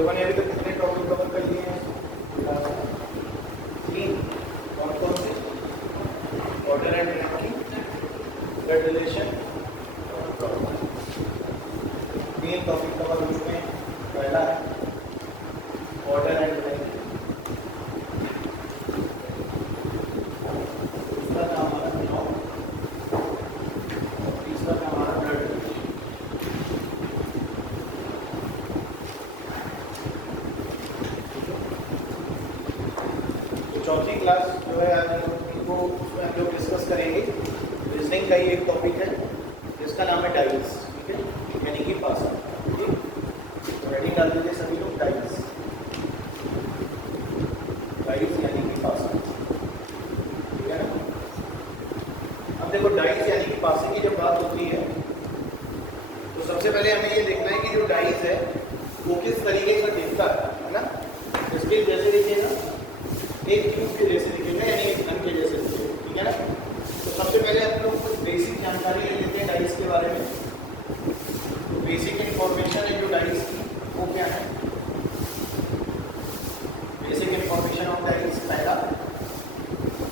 लोगों ने अभी तक कितने टॉपिक कवर कर लिए हैं? 3। कौन कौन से? Order and ranking, blood relation, 3 topic cover हो चुके हैं। पहला है ऑर्डर एंड रैंकिंग, दूसरा था हमारा जॉब, तीसरा था हमारा ब्लड रिलेशन। तो चौथी क्लास जो है आज हम इनको उसमें हम लोग डिस्कस करेंगे। रीजनिंग का ही एक टॉपिक है जिसका नाम है टाइल्स, ठीक है, यानी कि पासा। तो हेडिंग डाल दीजिए सभी लोग, टाइल्स, टाइल्स यानी कि पासा, ठीक है ना। अब देखो टाइल्स यानी कि पासे की जब बात होती है तो सबसे पहले हमें ये देखना है कि जो टाइल्स है वो किस तरीके से दिखता है ना। इसके जैसे देखिएगा, एक क्यूब के जैसे दिखेगा, यानी एक घन के जैसे दिखेगा, ठीक है ना। तो सबसे पहले हम लोग कुछ बेसिक जानकारी ले लेते हैं टाइल्स के बारे में। तो बेसिक इंफॉर्मेशन है जो टाइल्स की, वो क्या है? बेसिक इंफॉर्मेशन ऑफ टाइल्स, पहला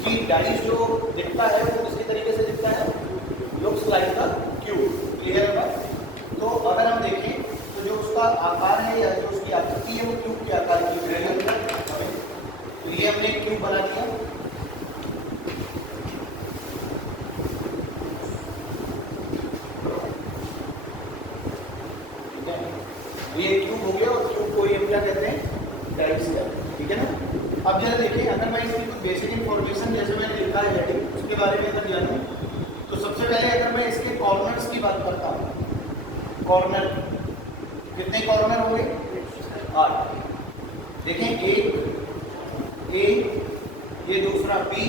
कि टाइल्स जो दिखता है वो किसी तरीके से दिखता है, लुक्स लाइक अ क्यूब, क्लियर है। तो अगर हम देखें तो जो उसका आकार है या जो उसकी आकृति है वो क्यूब के आकार की मिलेगी हमें। तो ये हमने क्यूब बना दिया। ठीक है, ये क्यूब हो गया और क्यूब को हम क्या कहते हैं? टाइल्स कहते हैं, ठीक है ना। अब जरा देखिए, अगर मैं इसकी कुछ बेसिक इंफॉर्मेशन जैसे मैंने लिखा है हेडिंग, उसके बारे में अगर जानूं तो सबसे पहले अगर मैं इसके कॉर्नर्स की बात करता हूँ, कॉर्नर कितने कॉर्नर होंगे? 8। देखें, एक ए, ये दूसरा बी,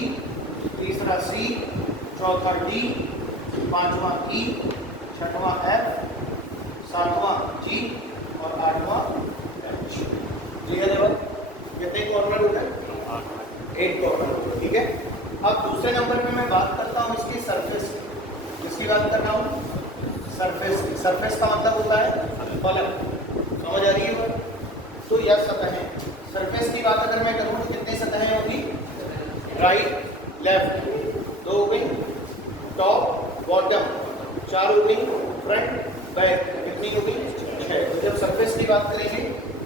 तीसरा सी, चौथा डी, पांचवा ई, छठवां एफ, सातवां जी और 8वां एच। क्लियर है? कितने कॉर्नर होता है? 8 कॉर्नर होता है, ठीक है। अब दूसरे नंबर पे मैं बात करता हूँ इसकी सरफेस, किसकी बात कर रहा हूँ? सरफेस की। सरफेस का मतलब होता है फलक, समझ आ रही है बात? तो यह सतहें, सरफेस की बात अगर मैं करूँ तो कितनी सतहें होगी? राइट, लेफ्ट, 2 हो गई, टॉप, बॉटम, 4 हो गई, फ्रंट, बैक, कितनी हो गई? 6। तो जब सरफेस की बात करेंगे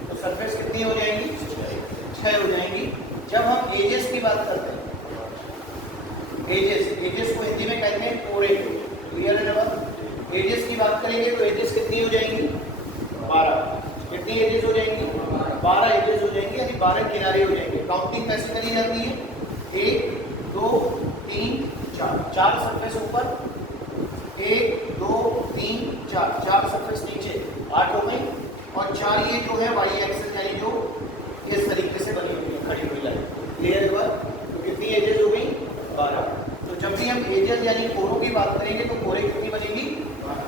तो सरफेस कितनी हो जाएंगी? 6 हो जाएंगी। जब हम एजेस की बात करते हैं, एजेस को हिंदी में कहते हैं कोरे, क्लियर है ना। एजेस की बात करेंगे तो एजेस कितनी हो जाएंगी? 12। कितनी एजेस हो जाएंगी? 12 एजेस हो जाएंगी, यानी 12 किनारे हो जाएंगे। काउंटिंग कैसे करी जाती है? 1 2 3 4, 4 सरफेस ऊपर, 1 2 3 4, 4 सरफेस नीचे, 8 हो गई। और 4 ये जो है वाई एक्सिस, यानी जो इस तरीके से बनी हुई है, खड़ी हुई लाइन, क्लियर हुआ। तो कितनी एजेस हो गई? 12। तो जब भी हम एजेस यानी कोरों की बात करेंगे तो कोरे कितनी बनेगी?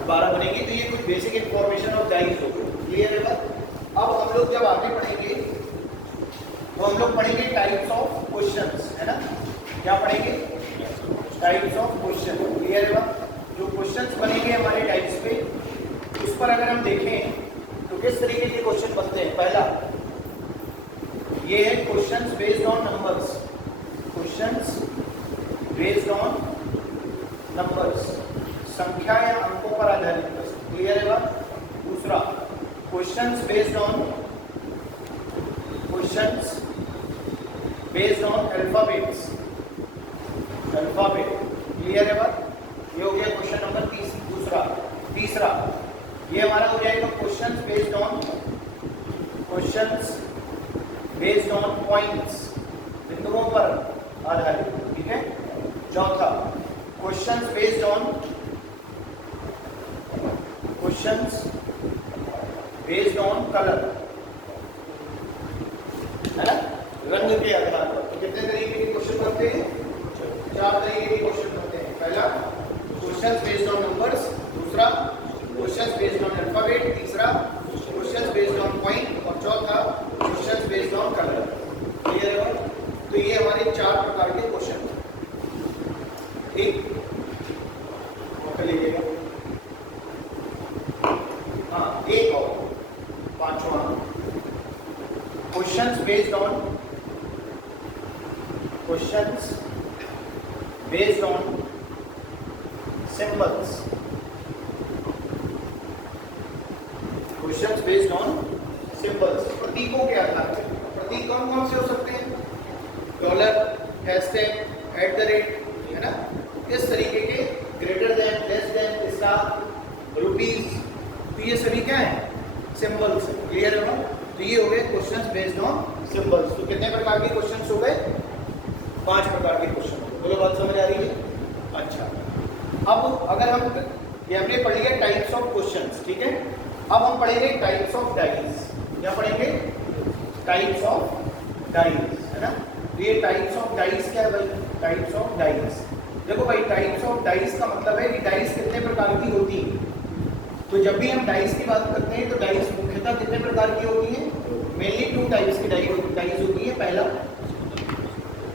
12 बनेगी। तो ये कुछ बेसिक इंफॉर्मेशन ऑफ टाइल्स हो गई, क्लियर है बात। अब हम लोग जब आगे पढ़ेंगे तो हम लोग पढ़ेंगे टाइप्स ऑफ क्वेश्चंस, है ना। क्या पढ़ेंगे? टाइप्स ऑफ क्वेश्चन, क्लियर है बात। जो क्वेश्चंस बनेंगे हमारे टाइप्स पे, उस पर अगर हम देखें तो किस तरीके के क्वेश्चन बनते हैं। पहला ये है questions based on numbers, questions based on numbers, संख्या या अंकों पर आधारित प्रश्न, क्लियर है बात। दूसरा questions based on alphabets, alphabet, clear है बात। ये हो गया क्वेश्चन नंबर 30। तीसरा ये हमारा हो जाएगा क्वेश्चंस बेस्ड ऑन पॉइंट्स, बिंदुओं पर आधारित, ठीक है। चौथा क्वेश्चंस बेस्ड ऑन कलर, है ना, रंग के आधार पर। तो कितने तरीके के क्वेश्चन बनते हैं? 4 तरीके के क्वेश्चन बनते हैं। पहला क्वेश्चंस बेस्ड ऑन नंबर्स, दूसरा क्वेश्चंस बेस्ड ऑन अल्फाबेट, तीसरा क्वेश्चंस बेस्ड ऑन पॉइंट और चौथा questions based on colour, clear है। तो ये हमारे 4 प्रकार के क्वेश्चन, ठीक, लीजिएगा। हाँ, एक और 5वां questions based on symbols, questions based on symbols, प्रतीकों के आधार पर। प्रतीक कौन कौन से हो सकते हैं? डॉलर, हैशटैग, @ है ना, इस तरीके के, greater than, less than, star, rupees, तो ये सभी क्या है? सिंबल्स। क्लियर है ना? तो ये हो गए क्वेश्चंस बेस्ड ऑन सिंबल्स। तो कितने प्रकार के क्वेश्चंस हो गए? 5 प्रकार के क्वेश्चन हो गए। बोलो, बात समझ आ रही है? अच्छा, अब अगर हम ये हमने पढ़ लिया टाइप्स ऑफ क्वेश्चंस, ठीक है। अब हम पढ़ेंगे टाइप्स ऑफ डाइज। क्या पढ़ेंगे? टाइप्स ऑफ डाइज, है ना। तो ये टाइप्स ऑफ डाइज क्या है भाई? टाइप्स ऑफ डाइज, देखो भाई, टाइप्स ऑफ डाइज का मतलब है कि डाइज कितने प्रकार की होती है। तो जब भी हम डाइज की बात करते हैं तो डाइज मुख्यतः कितने प्रकार की होती हैं? मेनली 2 टाइप्स की डाइज होती है। पहला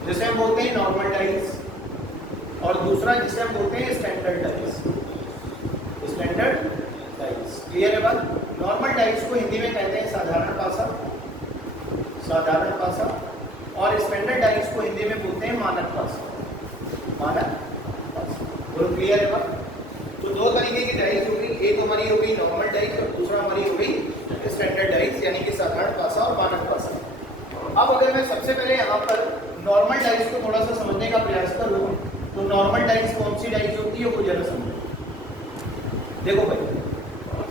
जिसे हम बोलते हैं नॉर्मल डाइज, और दूसरा जिसे हम बोलते हैं standardize. Standardize, clear है बात? नॉर्मल डाइज को हिंदी में कहते हैं साधारण पासा, और स्टैंडर्ड डाइज को हिंदी में बोलते हैं मानक पासा। बोलो, क्लियर है बात? तो 2 तरीके की डाइज हो गई, एक हमारी हो गई नॉर्मल डाइज और दूसरा हमारी हो गई स्टैंडर्ड डाइज, यानी कि साधारण पासा और मानक पासा। अब अगर मैं सबसे पहले यहाँ पर नॉर्मल डाइज को थोड़ा सा समझने का प्रयास करूँ, तो नॉर्मल डाइज कौन सी डाइज होती है वो जरा समझो। देखो भाई,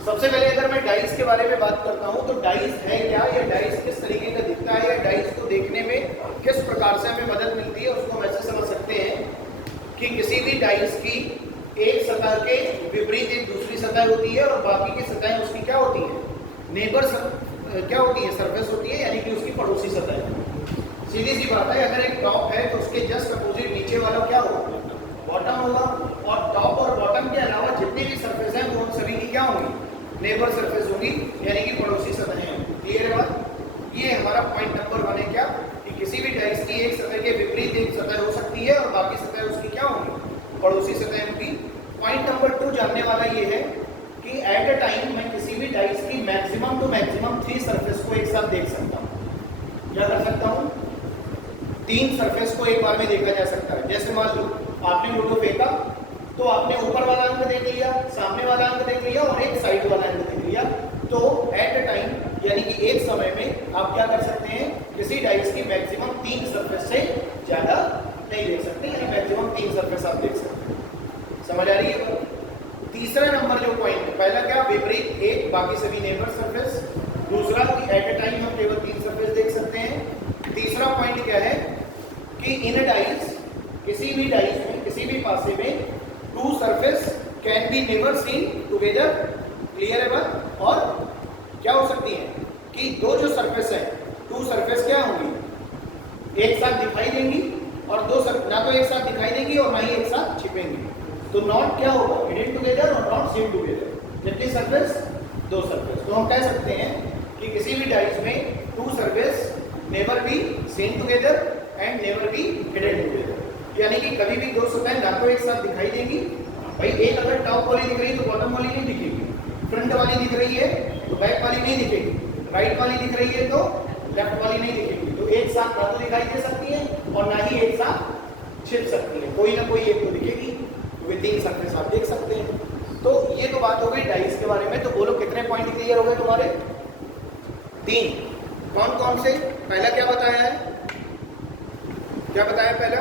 सबसे पहले अगर मैं डाइज के बारे में बात करता हूँ तो डाइज है क्या, या डाइज किस तरीके का दिखता है, या डाइज को देखने में किस प्रकार से हमें मदद मिलती है, उसको हम ऐसे समझ सकते हैं कि किसी भी डाइज की एक सतह के विपरीत एक दूसरी सतह होती है, और बाकी की सतहें उसकी क्या होती है? नेबर क्या होती है? सरफेस होती है, यानी कि उसकी पड़ोसी सतह है। सीधी सी बात है, अगर एक टॉप है तो उसके जस्ट अपोजिट नीचे वाला क्या होगा? बॉटम होगा। और टॉप और बॉटम के अलावा जितनी भी सरफेस हैं वो उन सभी की क्या होंगी? नेबर सरफेस होगी, यानी कि पड़ोसी सतहें होंगी। क्लियर है बात? ये हमारा पॉइंट नंबर 1 है क्या, कि किसी भी डाइज की एक सतह के विपरीत एक सतह हो सकती है और बाकी सतह उसकी क्या होंगी? पड़ोसी सतह होंगी। पॉइंट नंबर 2 जानने वाला ये है कि एट अ टाइम मैं किसी भी डाइज की मैक्सिमम टू मैक्सिमम 3 सरफेस को एक साथ देख सकता हूँ। क्या कर सकता हूँ? 3 सरफेस को एक बार में देखा जा सकता है। जैसे मान लो आपने लूडो फेंका, तो आपने ऊपर वाला अंक देख लिया, सामने वाला अंक देख लिया और एक साइड वाला अंक देख लिया। तो एट अ टाइम, यानी कि एक समय में आप क्या कर सकते हैं? किसी डाइज की मैक्सिमम 3 सरफेस से ज्यादा नहीं देख सकते, यानी मैक्सिमम 3 सरफेस आप देख सकते हैं। समझ आ रही है? तीसरा नंबर जो पॉइंट है, पहला क्या? विपरीत एक, बाकी सभी नेबर सरफेस। दूसरा कि एट अ टाइम हम केवल 3 सरफेस देख सकते हैं। तीसरा पॉइंट क्या है कि इन डाइज, किसी भी डाइज में, किसी भी पासे में 2 surface can be never seen together. Clear है बात? और क्या हो सकती है कि 2 जो सरफेस है, 2 सरफेस क्या होंगी? एक साथ दिखाई देंगी, और 2 ना तो एक साथ दिखाई देंगी और ना ही एक साथ छिपेंगी। तो नॉट क्या होगा? हिडन टुगेदर और नॉट सीन टुगेदर। कितनी सरफेस? 2 सरफेस। तो हम कह सकते हैं कि किसी भी डाइज में 2 surface never be seen together and never be hidden together, यानी कि कभी भी 2 सतहें ना तो एक साथ दिखाई देंगी। भाई, एक अगर टॉप वाली दिख रही है तो बॉटम वाली नहीं दिखेगी, फ्रंट वाली दिख रही है तो बैक वाली नहीं दिखेगी, राइट वाली दिख रही है तो लेफ्ट वाली नहीं दिखेगी। तो एक साथ ना तो दिखाई दे सकती है और ना ही एक साथ छिप सकती है, कोई ना कोई एक तो दिखेगी, क्योंकि 3 सरफेस आप देख सकते हैं। तो ये तो बात हो गई डाइज के बारे में। तो बोलो, कितने पॉइंट क्लियर हो गए तुम्हारे? 3। कौन कौन से? पहला क्या बताया है? क्या बताया पहला?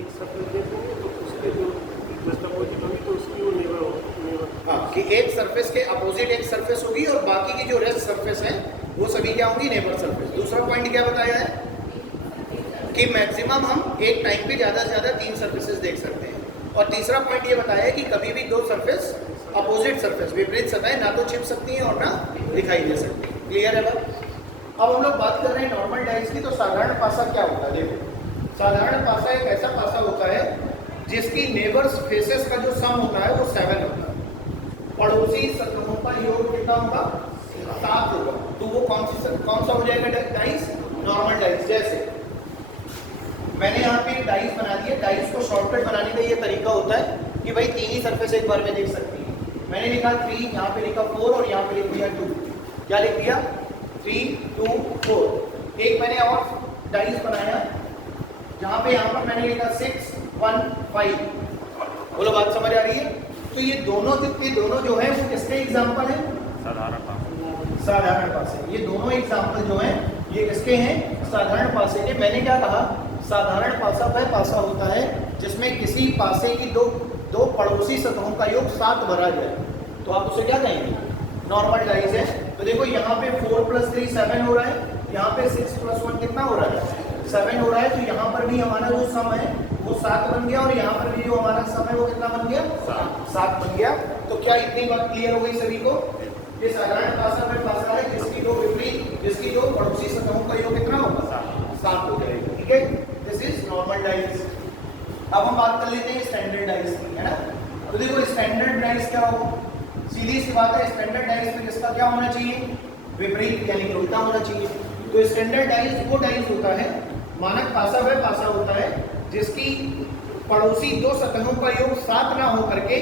एक सरफेस देखोगे तो उसके जो जस्ट अपोजिट होगी तो उसकी वो नेबर होगी। हाँ, कि एक सरफेस के अपोजिट एक सरफेस होगी और बाकी की जो रेस्ट सरफेस है वो सभी क्या होंगी? Neighbour surface. दूसरा पॉइंट क्या बताया है? कि मैक्सिमम हम एक टाइम पे ज़्यादा से ज़्यादा 3 सरफेसेस देख सकते हैं। और तीसरा पॉइंट ये बताया है कि कभी भी 2 सरफेस अपोजिट सरफेस, विपरीत सतहें ना तो छिप सकती हैं और ना दिखाई दे सकती हैं। क्लियर है बात? अब हम लोग बात कर रहे हैं नॉर्मल डाइज की। तो साधारण पासा क्या होता है? देखो, साधारण पासा एक ऐसा पासा होता है जिसकी नेबर्स फेसेस का जो सम होता है वो 7 होता है। पड़ोसी सतहों का योग कितना होगा? 7 होगा। तो वो कौन सा हो जाएगा डाइज? Normal dies. जैसे मैंने यहाँ पे डाइज बना दिया। डाइज को शॉर्टकट बनाने का ये तरीका होता है कि भाई 3 ही सरफेस एक बार में देख सकती है। मैंने लिखा 3, यहाँ पे लिखा 4 और यहाँ पे लिख दिया 2। क्या लिख दिया? 3 2 4। एक मैंने और डाइस बनाया जहां पे यहां पर मैंने लिखा 6 1 5। बोलो बात समझ आ रही है? तो ये दोनों जो है वो किसके एग्जांपल हैं? साधारण पासे। ये दोनों एग्जांपल जो हैं ये किसके हैं? साधारण पासे के। मैंने क्या कहा? साधारण पासा वह पासा होता है जिसमें किसी पासे की दो पड़ोसी सतहों का योग 7 भरा जाए, तो आप उसे क्या कहेंगे? नॉर्मल डाइस है। तो देखो यहाँ पे 4 + 3 7 हो रहा है, यहाँ पे 6 + 1 कितना हो रहा है? 7 हो रहा है। तो यहाँ पर भी हमारा जो सम है वो 7 बन गया, और यहाँ पर भी जो हमारा सम है वो कितना बन गया? 7 बन गया। तो क्या इतनी बात क्लियर हो गई सभी को? ये साधारण पासा वह पासा है जिसकी दो पड़ोसी सतहों का योग कितना होगा? 7 हो जाएगा। ठीक है, दिस इज नॉर्मल डाइस। अब हम बात कर लेते हैं स्टैंडर्ड डाइस की, है ना। तो देखो स्टैंडर्ड डाइस क्या हो? सीधी सी बात है, स्टैंडर्ड डाइस में किसका क्या होना चाहिए? विपरीत, यानी उल्टा होना चाहिए। तो स्टैंडर्ड डाइस वो डाइस होता है, मानक पासा वह पासा होता है जिसकी पड़ोसी दो सतहों का योग 7 ना हो करके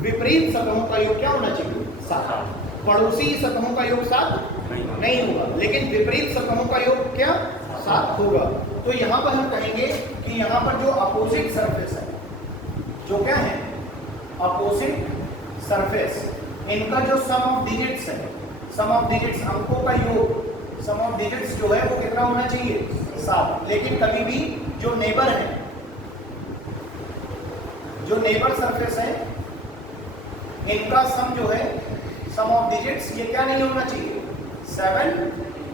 विपरीत सतहों का योग क्या होना चाहिए? 7। पड़ोसी सतहों का योग 7 नहीं होगा, लेकिन विपरीत सतहों का योग क्या? 7 होगा। तो यहाँ पर हम कहेंगे कि यहाँ पर जो अपोजिट सरफेस है, जो क्या है? अपोजिट सरफेस, इनका जो सम ऑफ डिजिट्स है, सम ऑफ डिजिट्स अंकों का योग, सम ऑफ डिजिट्स जो है वो कितना होना चाहिए? 7। लेकिन कभी भी जो नेबर है, जो नेबर सरफेस है, इनका सम जो है, सम ऑफ डिजिट्स, ये क्या नहीं होना चाहिए? 7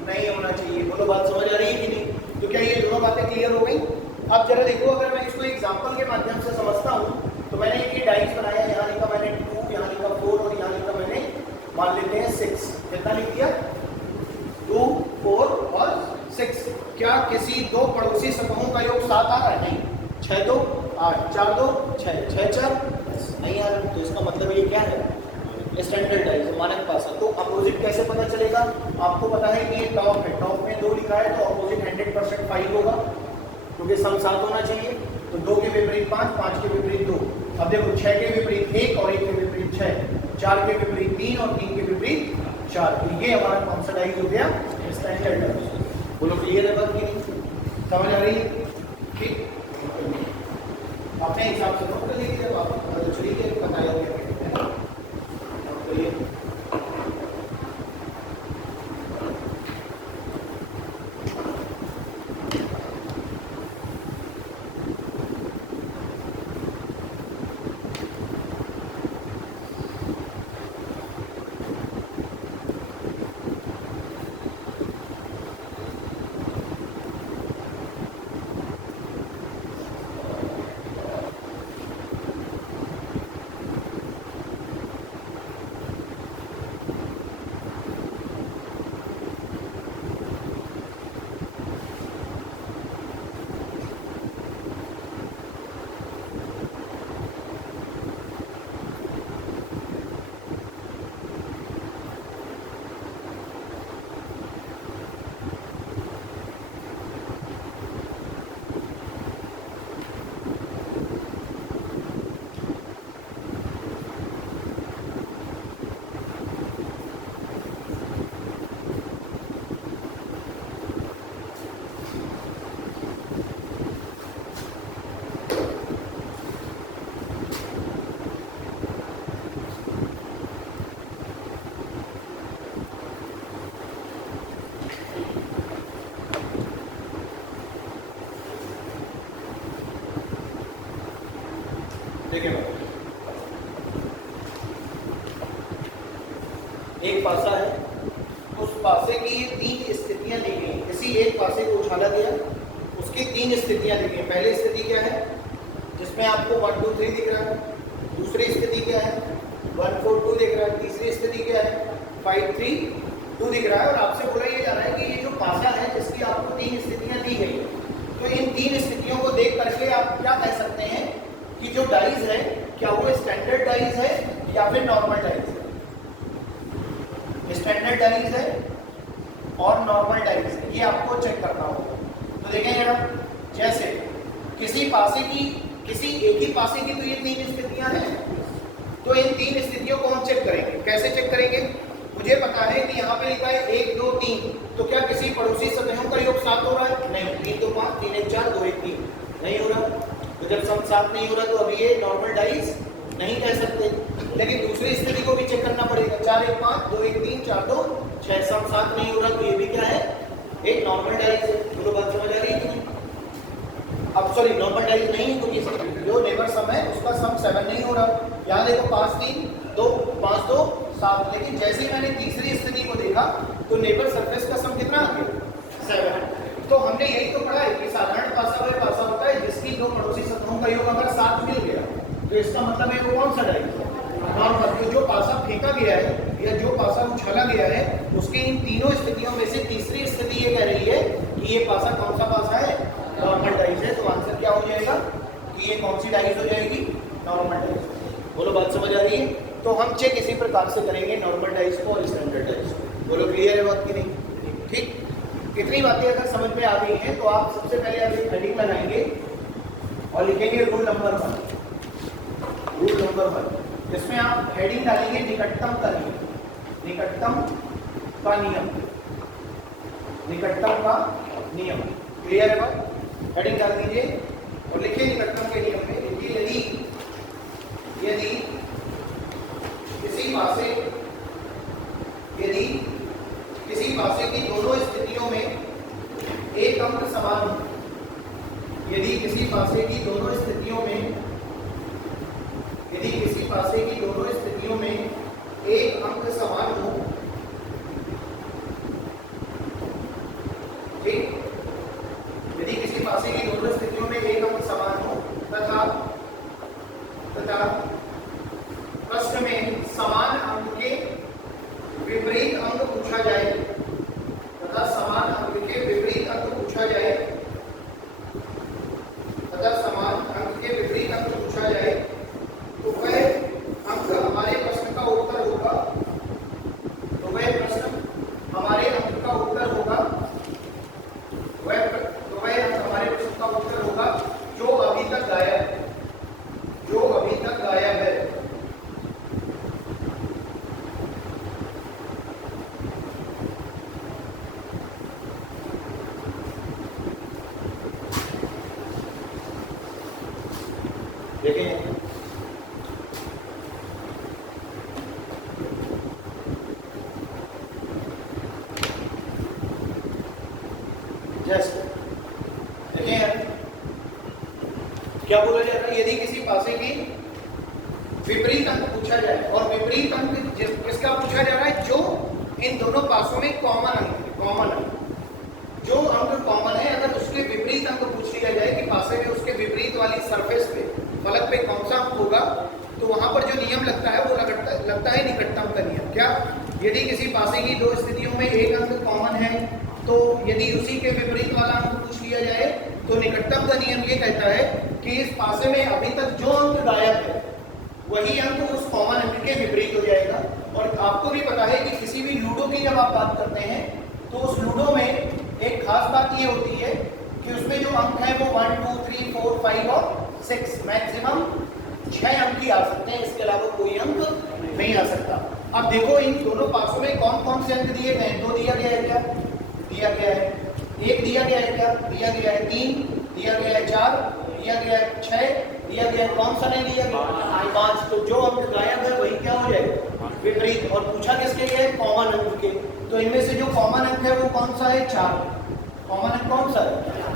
नहीं होना चाहिए। बोलो बात समझ आ रही है कि नहीं? तो क्या ये दोनों बातें क्लियर हो गई? अब जरा देखो, अगर मैं इसको एग्जांपल के माध्यम से समझता हूँ, तो मैंने ये डाइस बनाया, यहाँ लिखा मैंने 2, यहाँ लिखा 4 और यहाँ लिखा मैंने मान लेते हैं 6। कितना लिख दिया? 2 4 और 6। क्या किसी दो पड़ोसी सतहों का योग 7 आ रहा है? नहीं। 6 2 8 4 2 6 6 4 नहीं आ रहा। तो इसका मतलब ये क्या है? स्टैंडर्ड डाइस, मानक पासा। तो अपोजिट कैसे पता चलेगा? आपको पता है कि ये टॉप है, टॉप में 2 लिखा है, तो अपोजिट 100% 5 होगा, क्योंकि सम 7 होना चाहिए। तो 2 के विपरीत 5, 5 के विपरीत 2। अब देखो 6 के विपरीत 1 और 1 के विपरीत 6, 4 के विपरीत 3 और 3 के विपरीत 4। तो ये हमारा कौन सा डाइस हो गया? Standard dice. बोलो क्लियर है बात की नहीं? समझ आ रही है? ठीक, अपने हिसाब से नोट कर लीजिए, जब आप चलिए बताया गया है ना। तो ये देखिए एक पासा है, उस पासे की 3 स्थितियां दी गई। किसी एक पासे को उछाला गया, उसकी 3 स्थितियां दी गई। पहली स्थिति क्या है? जिसमें आपको 1 2 3 दिख रहा है। दूसरी स्थिति क्या है? 1 4 2 दिख रहा है। तीसरी स्थिति क्या है? 5 3 2 दिख रहा है। और आपसे बोला ये जा रहा है कि ये जो पासा है जिसकी आपको 3 स्थितियां दी गई, तो इन 3 स्थितियों को देख करके आप क्या कह सकते हैं कि जो डाइस है क्या वो स्टैंडर्ड डाइस है या फिर नॉर्मल डाइस है? स्टैंडर्ड डाइस है और नॉर्मल डाइस है, ये आपको चेक करना होगा। तो देखें जरा, जैसे किसी एक ही पासे की तो ये 3 स्थितियां हैं, तो इन 3 स्थितियों को हम चेक करेंगे। कैसे चेक करेंगे? मुझे पता है कि यहाँ पे लिखा है 1 2 3, तो क्या किसी पड़ोसी सतहों का योग 7 हो रहा है? नहीं। 3 2 5, 3 1 4, 2 1 3 नहीं हो रहा। तो जब सम 7 नहीं हो रहा तो अभी ये नॉर्मल डाइज नहीं कह सकते। लेकिन दूसरी स्थिति को भी चेक करना पड़ेगा। 4 1 5, 2 1 3, 4 2 6, सम 7 नहीं हो रहा तो ये भी क्या है? एक नॉर्मल डाइज है। बोलो बात समझ आ रही है कि नहीं? अब सॉरी, नॉर्मल डाइज नहीं है क्योंकि जो नेबर सम है उसका सम 7 नहीं हो रहा। यहाँ देखो 5 3 2 5 2 7, लेकिन जैसे ही मैंने तीसरी स्थिति को देखा तो नेबर सरफेस का सम कितना आ गया? 7। तो हमने यही तो पढ़ा है कि साधारण पासा वह पासा होता है जिसकी दो पड़ोसी सतहों का योग अगर 7 मिल गया तो इसका मतलब है वो कौन सा डाइज है? नॉर्मल। जो पासा फेंका गया है या जो पासा उछाला गया है उसकी इन तीनों स्थितियों में से तीसरी स्थिति ये कह रही है कि ये पासा कौन सा पासा है? नॉर्मल डाइज है। तो आंसर क्या हो जाएगा कि ये कौन सी डाइज हो जाएगी? Normalize. बोलो बात समझ आ रही है? तो हम चेक इसी प्रकार से करेंगे नॉर्मल डाइज को और स्टैंडर्ड डाइज को। बोलो क्लियर है बात की नहीं? ठीक। इतनी बातें अगर समझ में आ गई हैं तो आप सबसे पहले आप एक हेडिंग लगाएंगे और लिखेंगे रूल नंबर 1। रूल नंबर 1, इसमें आप हेडिंग डालेंगे निकटतम का नियम। निकटतम का नियम। निकटतम का नियम। क्लियर है बात? हेडिंग डाल दीजिए और लिखिए निकटतम के नियम में लिखिए यदि किसी पासे की दोनों स्थितियों में एक अंक समान हो, यदि किसी पासे की दोनों स्थितियों में एक अंक समान हो, ठीक, यदि किसी पासे की दोनों स्थितियों में एक अंक समान हो तथा प्रश्न में समान अंक के विपरीत अंक पूछा जाए तथा समान अंक के विपरीत अंक पूछा जाए तो वह अंक हमारे प्रश्न का उत्तर होगा। वह अंक हमारे प्रश्न का उत्तर होगा जो अभी तक गायब है। देखें क्या बोला जा रहा है? यदि किसी पासे की विपरीत अंक पूछा जाए, और विपरीत अंक किसका पूछा जा रहा है? जो इन दोनों पासों में कॉमन अंक जो अंक कॉमन है अगर उसके विपरीत अंक पूछ लिया जाए कि पासे में उसके विपरीत वाली सरफेस पे फलक पे कौन सा अंक होगा, तो वहां पर जो नियम लगता है वो लगता है निकटतम का नियम। क्या? यदि किसी पासे की दो स्थितियों में एक अंक कॉमन है तो यदि उसी के विपरीत वाला अंक पूछ लिया जाए तो निकटतम का नियम ये कहता है कि इस पासे में अभी तक जो अंक गायब है वही अंक उस कॉमन अंक के विपरीत हो जाएगा। और आपको भी पता है कि किसी भी लूडो की जब आप बात करते हैं तो उस लूडो में एक खास बात ये होती है कि उसमें जो अंक है वो 1 2 3 4 5 और 6 मैक्सिमम 6 अंक ही आ सकते हैं, इसके अलावा कोई अंक नहीं आ सकता। अब देखो इन दोनों पासों में कौन कौन से अंक दिए गए हैं? 2 दिया गया है, क्या दिया गया है? 1 दिया गया है, क्या दिया गया है? 3 दिया गया है, 4 दिया गया है, 6 दिया गया है, कौन सा नहीं दिया गया? 5। तो जो अंक गायब है वही क्या हो जाएगा? विपरीत। और पूछा किसके लिए? कॉमन अंक के। तो इनमें से जो कॉमन अंक है वो कौन सा है? 4। कॉमन अंक कौन सा है?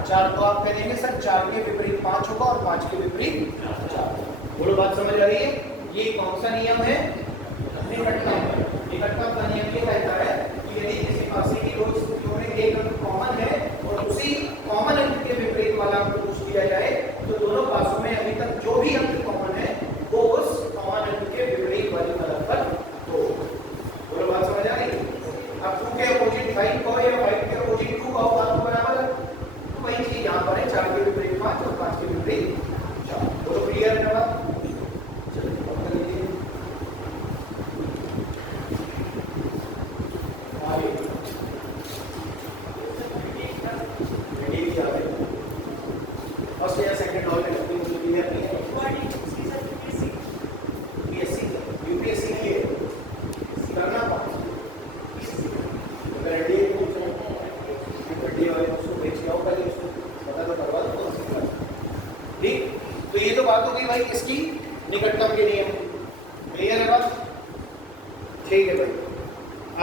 4। तो आप कह देंगे सर 4 के विपरीत 5 होगा और 5 के विपरीत 4। बोलो बात समझ आ रही है? ये कौन सा नियम है? निकटतम। निकटतम का नियम ये कहता है कि यदि किसी पासे की दो स्थितियों में एक अंक कॉमन है और उसी कॉमन अंक के विपरीत वाला अंक पूछ लिया जाए तो दोनों पासों में अभी तक जो भी अंक कॉमन है वो उस कॉमन अंक के विपरीत वाली फलक पर हो। बोलो बात समझ आ रही है? अब 2 के अपोजिट 5 को या 5 के अपोजिट 2 को आपको बराबर है, तो वही चीज यहाँ पर है। 4 के विपरीत 5 और 5 के विपरीत 4। बोलो क्लियर है बात? चलिए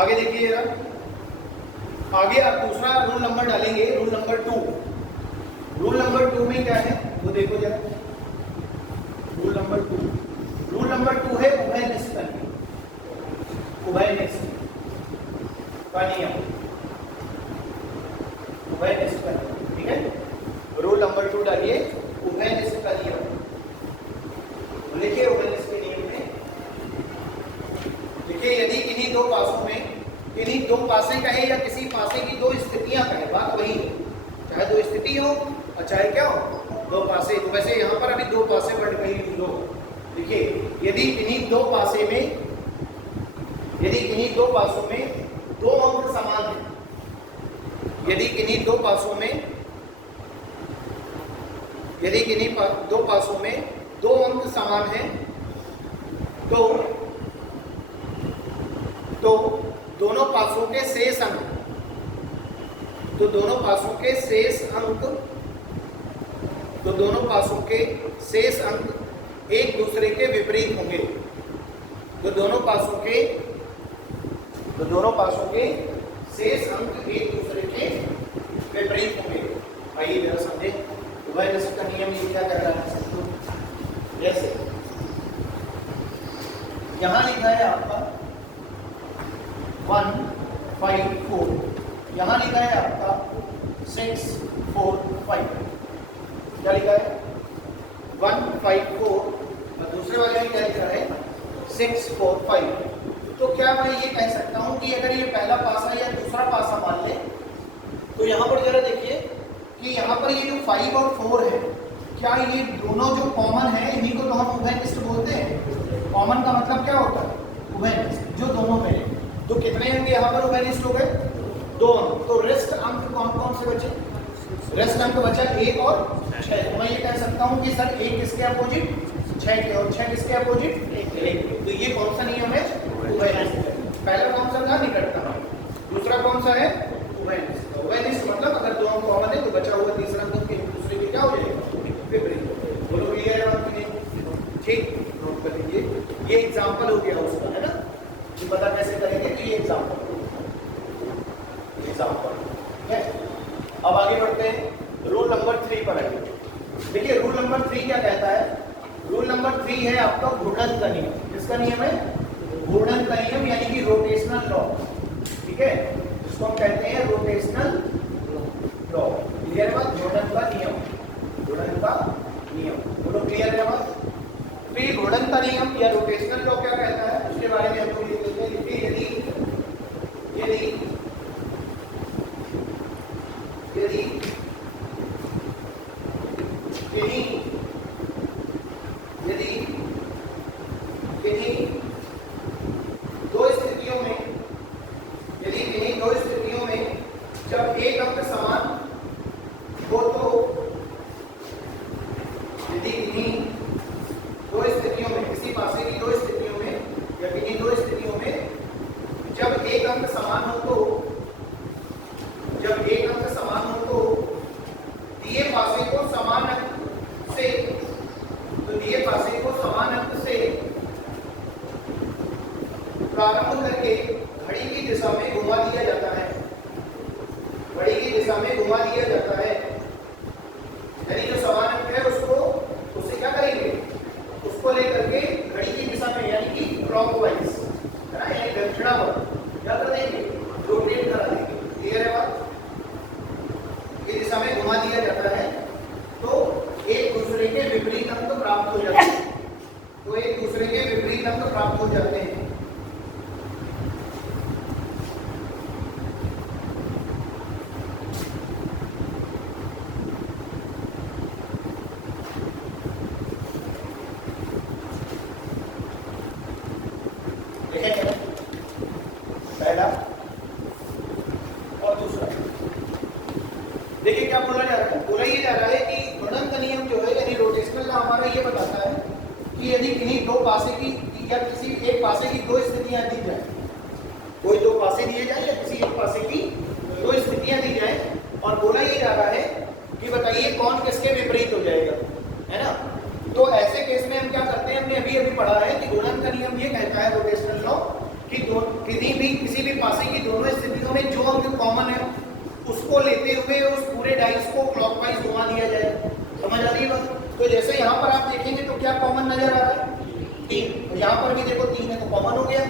आगे देखिए जरा, आगे आप दूसरा रूल नंबर डालेंगे, रूल नंबर 2। रूल नंबर 2 में क्या है वो देखो जरा। रूल नंबर 2 है उभयनिष्ठ का नियम, उभयनिष्ठ का नियम, उभयनिष्ठ का नियम, ठीक है। रूल नंबर 2 डालिए, उभयनिष्ठ का नियम लिखिए। उभयनिष्ठ के नियम में देखिए, यदि किन्हीं दो पासों में, किन्हीं दो पासे कहे या किसी पासे की दो स्थितियां कहे, बात वही है, चाहे दो स्थिति हो और चाहे क्या हो, दो पासे। तो वैसे यहाँ पर अभी दो पासे वर्ड का यूज हो। देखिए, यदि किन्हीं दो पासे में, यदि किन्हीं दो पासों में दो अंक समान है, यदि किन्हीं दो पासों में, यदि किन्हीं दो पासों में दो अंक समान है, तो दोनों पासों के शेष अंक, तो दोनों पासों के शेष अंक, तो दोनों पासों के शेष अंक एक दूसरे के विपरीत होंगे। तो दोनों पासों के, तो दोनों पासों के शेष अंक एक दूसरे के विपरीत होंगे। आइए जरा समझे उभयनिष्ठ का नियम ये क्या कर रहा है। जैसे यहां लिखा है आपका 1 5 4, यहां लिखा है आपका 6 4 5, क्या लिखा है 1 5 4, और दूसरे वाले में क्या लिखा है 6 4 5। तो क्या मैं ये कह सकता हूं कि अगर ये पहला पासा या दूसरा पासा मान ले, तो यहां पर जरा देखिए कि यहाँ पर ये जो 5 और 4 है, क्या ये दोनों जो कॉमन है, इन्हीं को तो हम उभयनिष्ठ बोलते हैं। कॉमन का मतलब क्या होता है, उभयनिष्ठ, जो दोनों में। तो कितने अंक यहाँ पर उभयनिष्ठ हो गए, 2 अंक। तो रेस्ट अंक कौन कौन से बचे, रेस्ट अंक बचा 1 और 6। तो मैं ये कह सकता हूँ कि सर 1 किसके अपोजिट, 6 के, और 6 किसके अपोजिट, 1 के। तो ये कौन सा नियम है, उभयनिष्ठ। पहला कौन सा था, निकटता, दूसरा कौन सा है, उभयनिष्ठ। उभयनिष्ठ मतलब अगर दो अंक कॉमन है तो बचा हुआ तीसरा अंक एक दूसरे के क्या हो जाएगा, विपरीत। बोलो क्लियर है बात की नहीं, ठीक, नोट कर लीजिए। ये एग्जांपल हो गया उसका, है ना, कि पता कैसे करेंगे, तो ये एग्जांपल है। अब आगे बढ़ते हैं रूल नंबर 3 पर आइए। देखिए रूल नंबर 3 क्या कहता है, रूल नंबर 3 है आपका घूर्णन का नियम। किसका नियम है, घूर्णन का नियम, यानी कि रोटेशनल लॉ, ठीक है, जिसको हम कहते हैं रोटेशनल लॉ। क्लियर है बात, घूर्णन का नियम, घूर्णन का नियम, बोलो क्लियर है बात। तो ये घूर्णन का नियम या रोटेशनल लॉ क्या कहता है, उसके बारे में हम लोग लिख लेते हैं। यदि यदि यदि यदि यदि यदि दो स्थितियों में, यदि किन्हीं दो स्थितियों में जब एक अंक समान हो, तो यदि किन्हीं दो स्थितियों में, किसी पासे की दो स्थितियों में या किन्हीं दो स्थितियों में जब एक अंक समान हो, तो जब एक अंक समान हो तो दिए पासे को समान अंक से, तो दिए पासे को समान अंक से प्रारंभ करके घड़ी की दिशा में घुमा दिया जाता है, घड़ी की दिशा में घुमा दिया जाता है। यानी जो समान अंक है उसको, उससे क्या करेंगे, उसको लेकर के घड़ी की दिशा में, यानी कि क्लॉकवाइज, है ना, यानी दक्षिणावर्त क्या कर देंगे, रोटेट करा देंगे। क्लियर है बात, की दिशा में घुमा दिया जाता है तो एक दूसरे के विपरीत अंक प्राप्त हो जाते हैं, तो एक दूसरे के विपरीत अंक प्राप्त हो जाते हैं। पहला और दूसरा, देखिए क्या बोला जा रहा है, बोला ये जा रहा है कि घूर्णन का नियम जो है, यानी रोटेशनल लॉ हमारा ये बताता है कि यदि किन्हीं दो पासे की या किसी एक पासे की दो स्थितियां दी जाए, कोई दो पासे दिए जाए या किसी एक पासे की दो स्थितियां दी जाए, और बोला ये जा रहा है कि बताइए कौन किसके विपरीत हो जाएगा, है ना। तो ऐसे केस में हम क्या करते हैं, हमने अभी अभी पढ़ा है कि घूर्णन का नियम ये कहता है, रोटेशनल लॉ, कि किसी भी पासे उसको लेते हुए उस पूरे डाइस को क्लॉकवाइज घुमा दिया जाए। समझ आ रही है बात? तो जैसे यहाँ पर आप देखेंगे तो क्या कॉमन नजर आ रहा है? 3। यहाँ पर भी देखो 3 है तो कॉमन हो गया।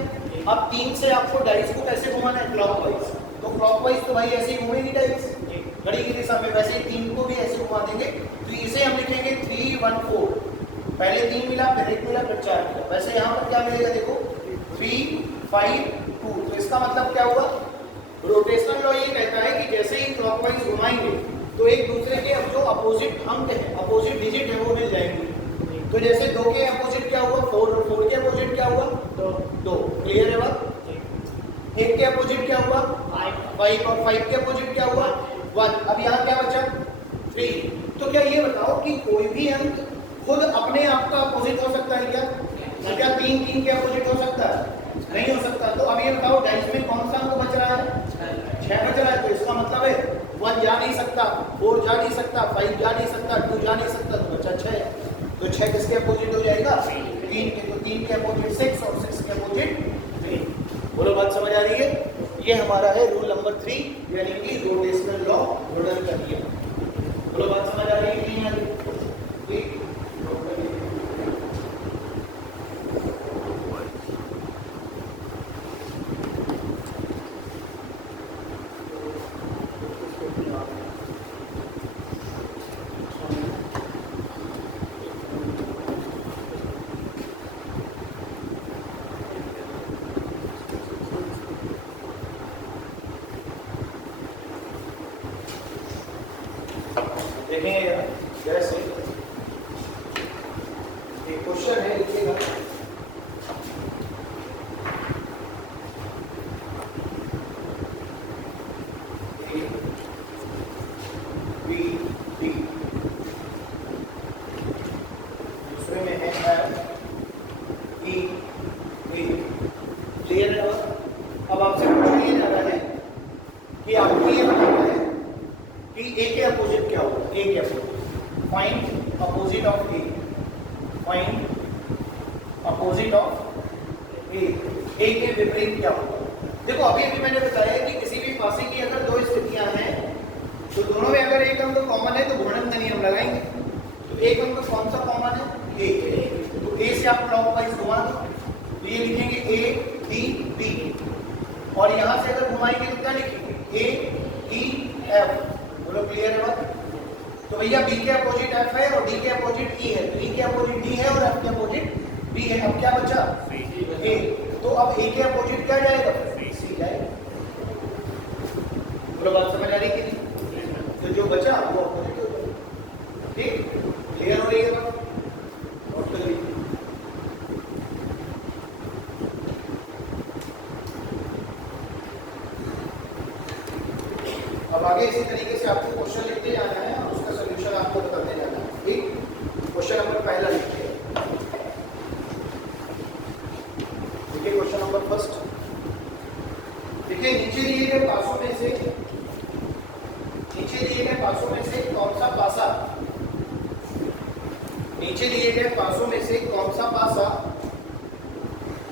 अब 3 से आपको डाइस को कैसे घुमाना है? क्लॉकवाइज। तो क्लॉकवाइज तो भाई ऐसे ही घूमेगी डाइस घड़ी की दिशा में, वैसे ही 3 को भी ऐसे घुमा देंगे। तो इसे हम लिखेंगे 3 1 4। पहले 3 मिला, फिर 1 मिला, फिर 4 मिला। वैसे यहाँ पर क्या मिलेगा देखो 3 5 2। तो इसका मतलब क्या हुआ? रोटेशनल लॉ ये कहता है कि जैसे ही क्लॉकवाइज घुमाएंगे तो एक दूसरे के अब जो अपोजिट अंक है, अपोजिट डिजिट है, वो मिल जाएंगे। तो जैसे 2 के अपोजिट क्या हुआ? 4। 4 के अपोजिट क्या हुआ? 2। क्लियर है बात? 1 के अपोजिट क्या हुआ? 5। और 5 के अपोजिट क्या हुआ? 1। अब यहाँ क्या बचा? 3। तो क्या ये बताओ कि कोई भी अंक खुद अपने आप का अपोजिट हो सकता है क्या? क्या 3 3 के अपोजिट हो सकता है? नहीं हो सकता। तो अब ये बताओ डाइस में कौन सा अंक बच रहा है? 6 बच रहा है। तो इसका मतलब है 1 जा नहीं सकता, 4 जा नहीं सकता, 5 जा नहीं सकता, 2 जा नहीं सकता, तो बचा 6। तो 6 किसके अपोजिट हो जाएगा? 3 के। तो 3 के अपोजिट 6 और 6 के अपोजिट 3। बोलो बात समझ आ रही है? ये हमारा है रूल नंबर 3, यानी कि रोटेशनल लॉ रोडन का नियम। बोलो बात समझ आ रही है? नहीं आ रही? ठीक। देखेंगे जैसे एक क्वेश्चन है, लिखिएगा दूसरे में है क्लियर है? अब आपसे पूछा ये जा रहा है कि आपको ये बताना है कि ए के अपोजिट क्या होगा? ए के opposite find opposite of A. Find opposite of A. A के विपरीत क्या होगा? देखो अभी अभी मैंने बताया कि किसी भी पासे की अगर 2 स्थितियां हैं तो दोनों में अगर एक अंक कॉमन है तो गुणन का नियम लगाएंगे। तो एक अंक कौन सा कॉमन है? ए। तो ए से आप क्लॉकवाइज घुमा दो। तो ये लिखेंगे ए डी बी, और यहां से अगर घुमाएंगे तो क्या लिखेंगे? ए ई एफ। बोलो क्लियर है बात? तो भैया बी के अपोजिट एफ है और डी के अपोजिट ई है। तो ई के अपोजिट डी है और एफ के अपोजिट बी है। अब क्या बचा? ए। तो अब ए के अपोजिट क्या जाएगा? सी जाएगा। बोलो बात समझ आ रही कि नहीं? तो जो बचा वो अपोजिट हो जाएगा। ठीक, क्लियर हो रही है बात? नोट कर लीजिए। अब आगे इसी तरीके से आपको क्वेश्चन लिखते जाना है और उसका सॉल्यूशन आपको बताते जाना है। ठीक, क्वेश्चन नंबर पहला लिखिए। देखिए क्वेश्चन नंबर फर्स्ट। देखिए नीचे दिए गए पासों में से कौन सा पासा, नीचे दिए गए पासों में से कौन सा पासा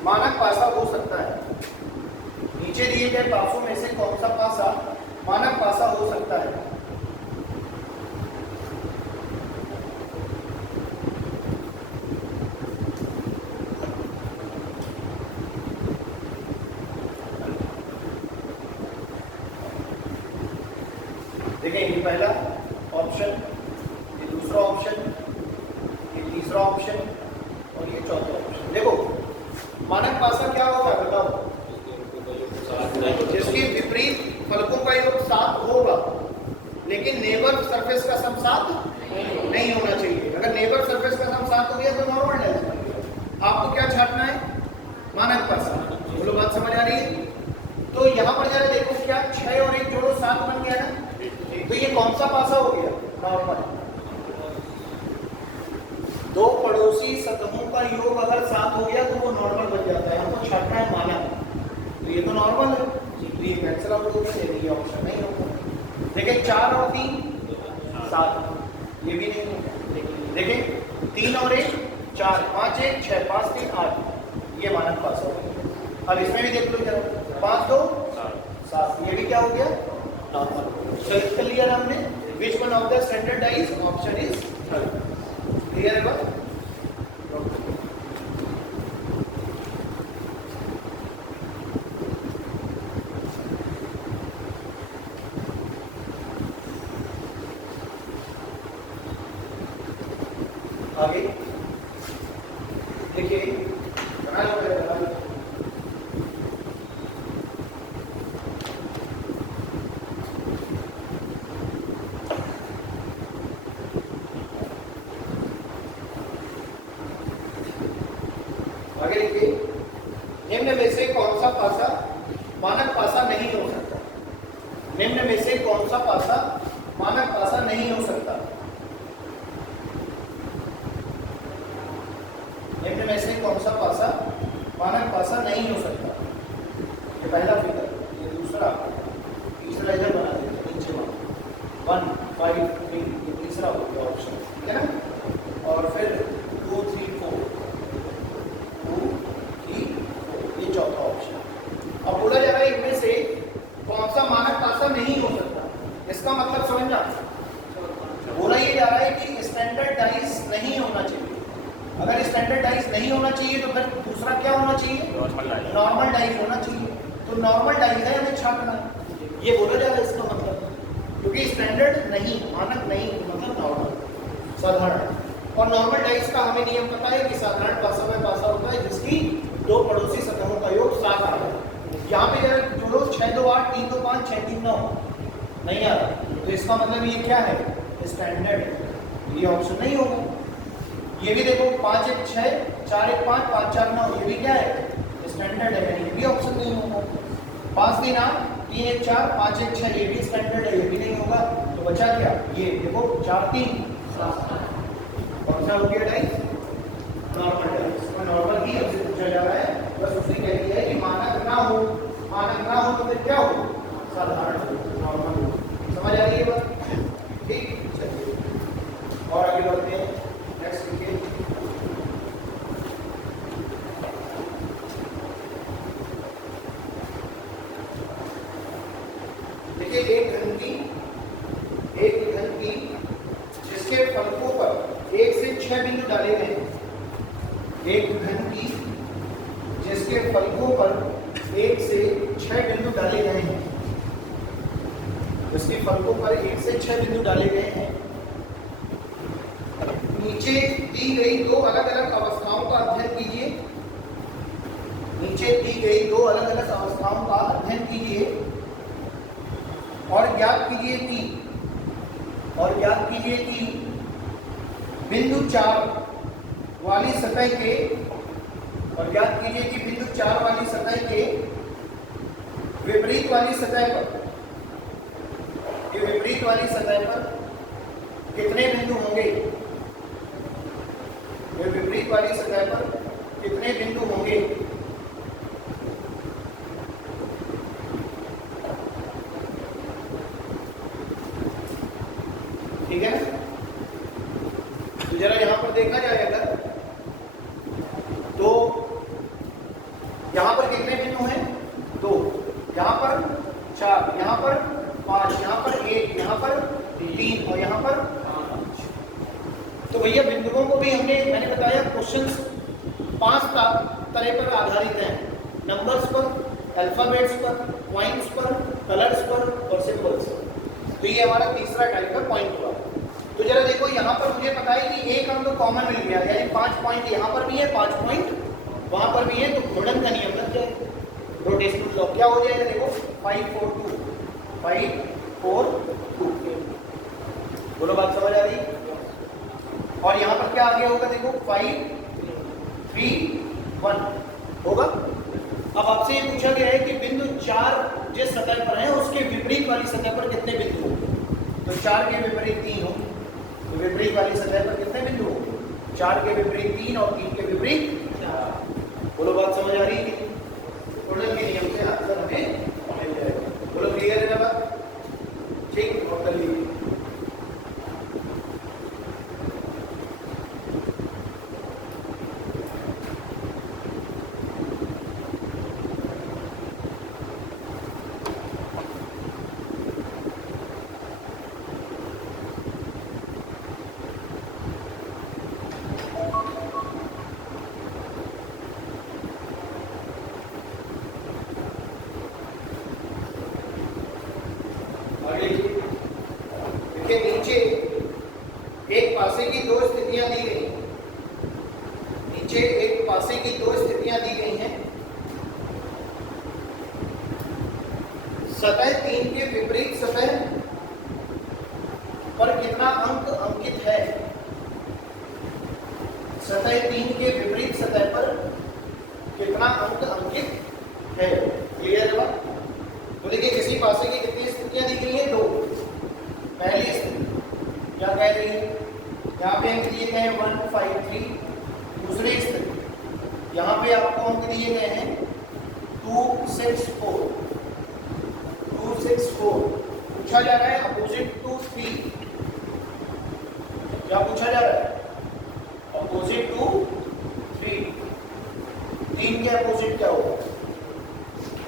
मानक पासा हो सकता है? नीचे दिए गए पासों में से कौन सा पासा मानक पासा हो सकता है? देखिए ये पहला ऑप्शन, ये दूसरा ऑप्शन, ये तीसरा ऑप्शन और ये चौथा ऑप्शन। देखो मानक पासा क्या होगा बताओ? जिसके विपरीत फलकों का योग 7 होगा, लेकिन नेबर सरफेस का सम 7 नहीं होना चाहिए। अगर नेबर सरफेस का सम 7 हो गया तो नॉर्मल है। आपको क्या छाटना है? मानक पासा। बोलो बात समझ आ रही है? तो यहाँ पर जरा देखो, क्या 6 और 1 जोड़ो 7 बन गया ना? तो ये कौन सा पासा हो गया? नॉर्मल। 2 पड़ोसी सतहों का योग अगर 7 हो गया तो वो नॉर्मल बन जाता है। हमको छाटना है मानक। तो ये तो नॉर्मल है, ये कैंसिल आउट हो गया, ये ऑप्शन नहीं होगा। देखिए 4 और 3 7, ये भी नहीं होगा। देखिए 3 और 1 4, 5 1 6, 5 3 8, ये मानक पासा हो गया। अब इसमें भी देख लो जरा, 5 2 7, ये भी क्या हो गया? नॉर्मल। सेलेक्ट कर लिया हमने, which one of the standardized option is clear है बात? आगे देखिए, बना लो पहले, बना लो। आगे देखिए, निम्न में से कौन सा पासा मानक पासा नहीं हो सकता? निम्न में से कौन सा पासा मानक पासा नहीं हो सकता? निम्न में से कौन सा पासा मानक पासा नहीं हो सकता? ये पहला फिगर, ये दूसरा, तीसरा इधर बना देते हैं नीचे वाला 1 5 3, ये तीसरा हो गया ऑप्शन, ठीक है ना? और फिर 2 3 4, 2 3 4, ये चौथा ऑप्शन। अब बोला जा रहा है इनमें से कौन सा मानक पासा नहीं हो सकता? इसका मतलब समझना, बोला ये जा रहा है कि स्टैंडर्डाइज नहीं होना चाहिए। अगर स्टैंडर्डाइज नहीं होना चाहिए तो फिर दूसरा क्या होना चाहिए? नॉर्मल डाइज होना चाहिए। तो नॉर्मल डाइज है, हमें छापना है, ये बोला जा रहा है इसका मतलब, क्योंकि स्टैंडर्ड नहीं, मानक नहीं, मतलब नॉर्मल, साधारण। और नॉर्मल डाइज का हमें नियम पता है कि साधारण पासा में पासा होता है जिसकी दो पड़ोसी सतहों का योग 7 आता है। यहाँ पे जरा जोड़ो 6 2 8 3 2 5 6 3 9 नहीं आ रहा, तो इसका मतलब ये क्या है? स्टैंडर्ड। ये ऑप्शन नहीं होगा। ये भी देखो 5 1 6 4 1 5 5 4 9, ये भी क्या है? स्टैंडर्ड है, ये भी ऑप्शन नहीं होगा। 5 3 8 3 1 4 5 1 6, ये भी स्टैंडर्ड है, ये भी नहीं होगा। तो बचा क्या? ये देखो 4 3 कौन सा हो गया डाइज? Normalize. तो नॉर्मल ही हमसे पूछा जा रहा है, बस उसने कह दिया है कि मानक ना हो, मानक ना हो तो फिर क्या हो? साधारण हो, नॉर्मल हो। समझ आ रही है बात? ठीक, चलिए और आगे बढ़ते हैं। नेक्स्ट देखिए, देखिए एक घन की जिसके फलकों पर 1 से 6 बिंदु डाले गए हैं, एक घन की जिसके फलकों पर 1 से 6 बिंदु डाले गए हैं, जिसके फलकों पर 1 से 6 बिंदु डाले गए हैं, नीचे दी गई दो अलग अलग अवस्थाओं का अध्ययन कीजिए। नीचे दी गई दो अलग अलग अवस्थाओं का अध्ययन कीजिए और ज्ञात कीजिए कि बिंदु 4 वाली सतह के विपरीत वाली सतह पर कितने बिंदु होंगे? विपरीत वाली सतह पर कितने बिंदु होंगे? ठीक है ना? तो जरा यहां पर देखा जाए अगर, तो यहां पर कितने बिंदु हैं? 2, यहां पर 4, यहां पर 5, यहां पर 1, यहां पर 3 और यहां पर 5। तो भैया बिंदुओं को भी मैंने बताया क्वेश्चंस 5 तरह पर आधारित हैं, नंबर्स पर, अल्फाबेट्स पर, पॉइंट्स पर, कलर्स पर और सिंबल्स पर। तो ये हमारा तीसरा टाइप का पॉइंट हुआ। तो जरा देखो यहाँ पर मुझे पता है कि एक अंक कॉमन मिल गया, यानी 5 पॉइंट यहाँ पर भी है, 5 पॉइंट वहां पर भी है, तो घूर्णन का नियम लग जाए, रोटेशनल लॉ क्या हो जाएगा? देखो 5 4 2, 5 4 2, बोलो बात समझ आ रही है? और यहाँ पर क्या आगे होगा? देखो 5 3 1 होगा। अब आपसे ये पूछा गया है कि बिंदु 4 जिस सतह पर है उसके विपरीत वाली सतह पर कितने बिंदु होंगे? तो 4 के विपरीत 3 होंगे, तो विपरीत वाली सतह पर कितने बिंदु होंगे? 4 के विपरीत 3 और 3 के विपरीत 4। बोलो बात समझ आ रही है? घूर्णन के नियम से आंसर हमें मिल जाएगा। बोलो क्लियर है ना बात? ठीक, और कर लीजिए। आगे देखिए, नीचे एक पासे की दो स्थितियां दी गई हैं। नीचे एक पासे की दो स्थितियां दी गई हैं। सतह 3 के विपरीत सतह पर कितना अंक अंकित है? सतह 3 के विपरीत सतह पर कितना अंक अंकित है? क्लियर है बात? तो देखिए, किसी पासे की कितनी स्थितियां दी गई हैं? 2। पहली स्थिति क्या कह रही है? यहाँ पे अंक दिए गए हैं 1, 5, 3। दूसरी स्थिति यहाँ पे आपको अंक दिए गए हैं 2, 6, 4। 2, 6, 4 पूछा जा रहा है अपोजिट टू 3। क्या पूछा जा रहा है? Opposite to 3। 3 के अपोजिट क्या होगा?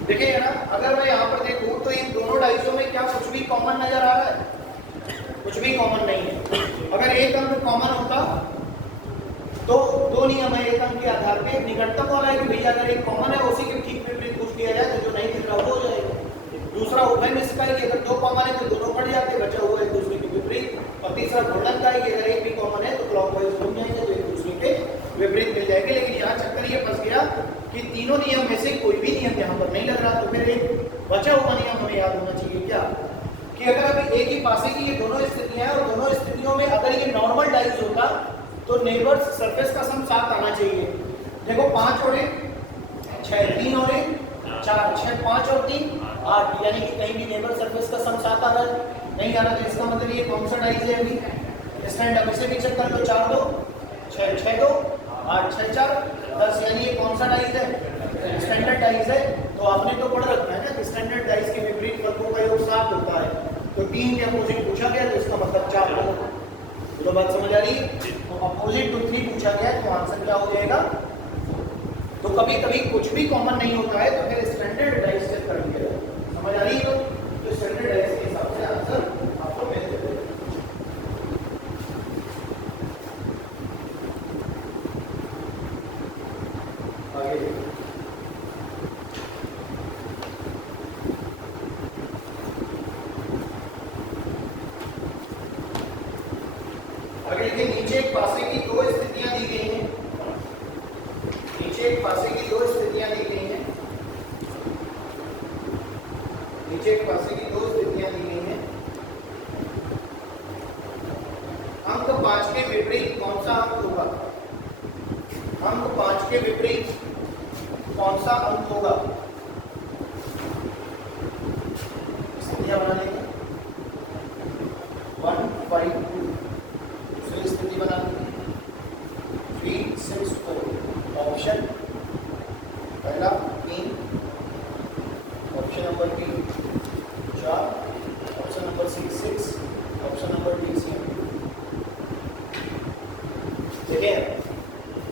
देखिए ना, अगर मैं यहाँ पर देखूँ तो इन दोनों डाइसों में क्या कुछ भी कॉमन नजर आ रहा है? कुछ भी कॉमन नहीं है। अगर एक अंक कॉमन होता तो दो नियम है एक अंक के आधार पे। निकटतम वाला है कि भैया अगर एक कॉमन है उसी के ठीक विपरीत पूछ लिया जाए तो जो नहीं दिख रहा वो हो जाएगा। दूसरा उभय निष्ठ का है कि अगर दो कॉमन है तो दोनों कट जाते, बचा हुआ एक दूसरे के विपरीत। और तीसरा घूर्णन का है कि अगर एक भी कॉमन है तो क्लॉकवाइज घूम जाएंगे तो एक दूसरे के विपरीत मिल जाएंगे। लेकिन यहाँ चक्कर ये फंस गया कि तीनों नियम में से कोई भी नियम यहाँ पर नहीं लग रहा। तो फिर एक बचा हुआ नियम हमें याद होना चाहिए क्या, कि अगर अभी एक ही पासे की ये दोनों स्थितियां हैं और दोनों स्थितियों में अगर ये नॉर्मल डाइज होता तो नेबर्स सरफेस का सम 7 आना चाहिए। देखो 5 और 1 6, 3 और 1 4, 6, 5 और 3 8, यानी कि कहीं भी नेबर सरफेस का सम 7 आ रहा है। नहीं आ रहा तो इसका मतलब ये कौन सा डाइज है? अभी स्टैंड अप इसे भी चेक कर लो। 4, 2 6, 6, 2 8, 6, 4 10, यानी ये कौन सा डाइज है? स्टैंडर्ड डाइज है। तो आपने तो पढ़ रखा है ना कि स्टैंडर्ड डाइज के विपरीत वर्गों का योग 7 होता है। तो 3 के अपोजिट पूछा गया तो इसका मतलब 4 होगा। तो बात समझ आ रही है? तो अपोजिट टू 3 पूछा गया तो आंसर क्या हो जाएगा? तो कभी कभी कुछ भी कॉमन नहीं होता है तो फिर स्टैंडर्ड डाइज चेक कर लिया जाए। समझ आ रही है? तो स्टैंडर्ड डाइज के हिसाब से आंसर आपको मिल जाएगा। आगे देखिए, नीचे एक पासे की दो स्थितियां दी गई हैं। नीचे एक पासे की दो स्थितियां दी गई हैं। नीचे एक पासे की दो स्थितियां दी गई हैं। अंक 5 के विपरीत कौन सा अंक होगा? अंक 5 के विपरीत कौन सा अंक होगा? स्थितियां बनाने का 1, 5, 2। दूसरी स्थिति बना 3, 6, 4। ऑप्शन पहला 3, option number B 4, option number C 6, option number D 7। देखिए,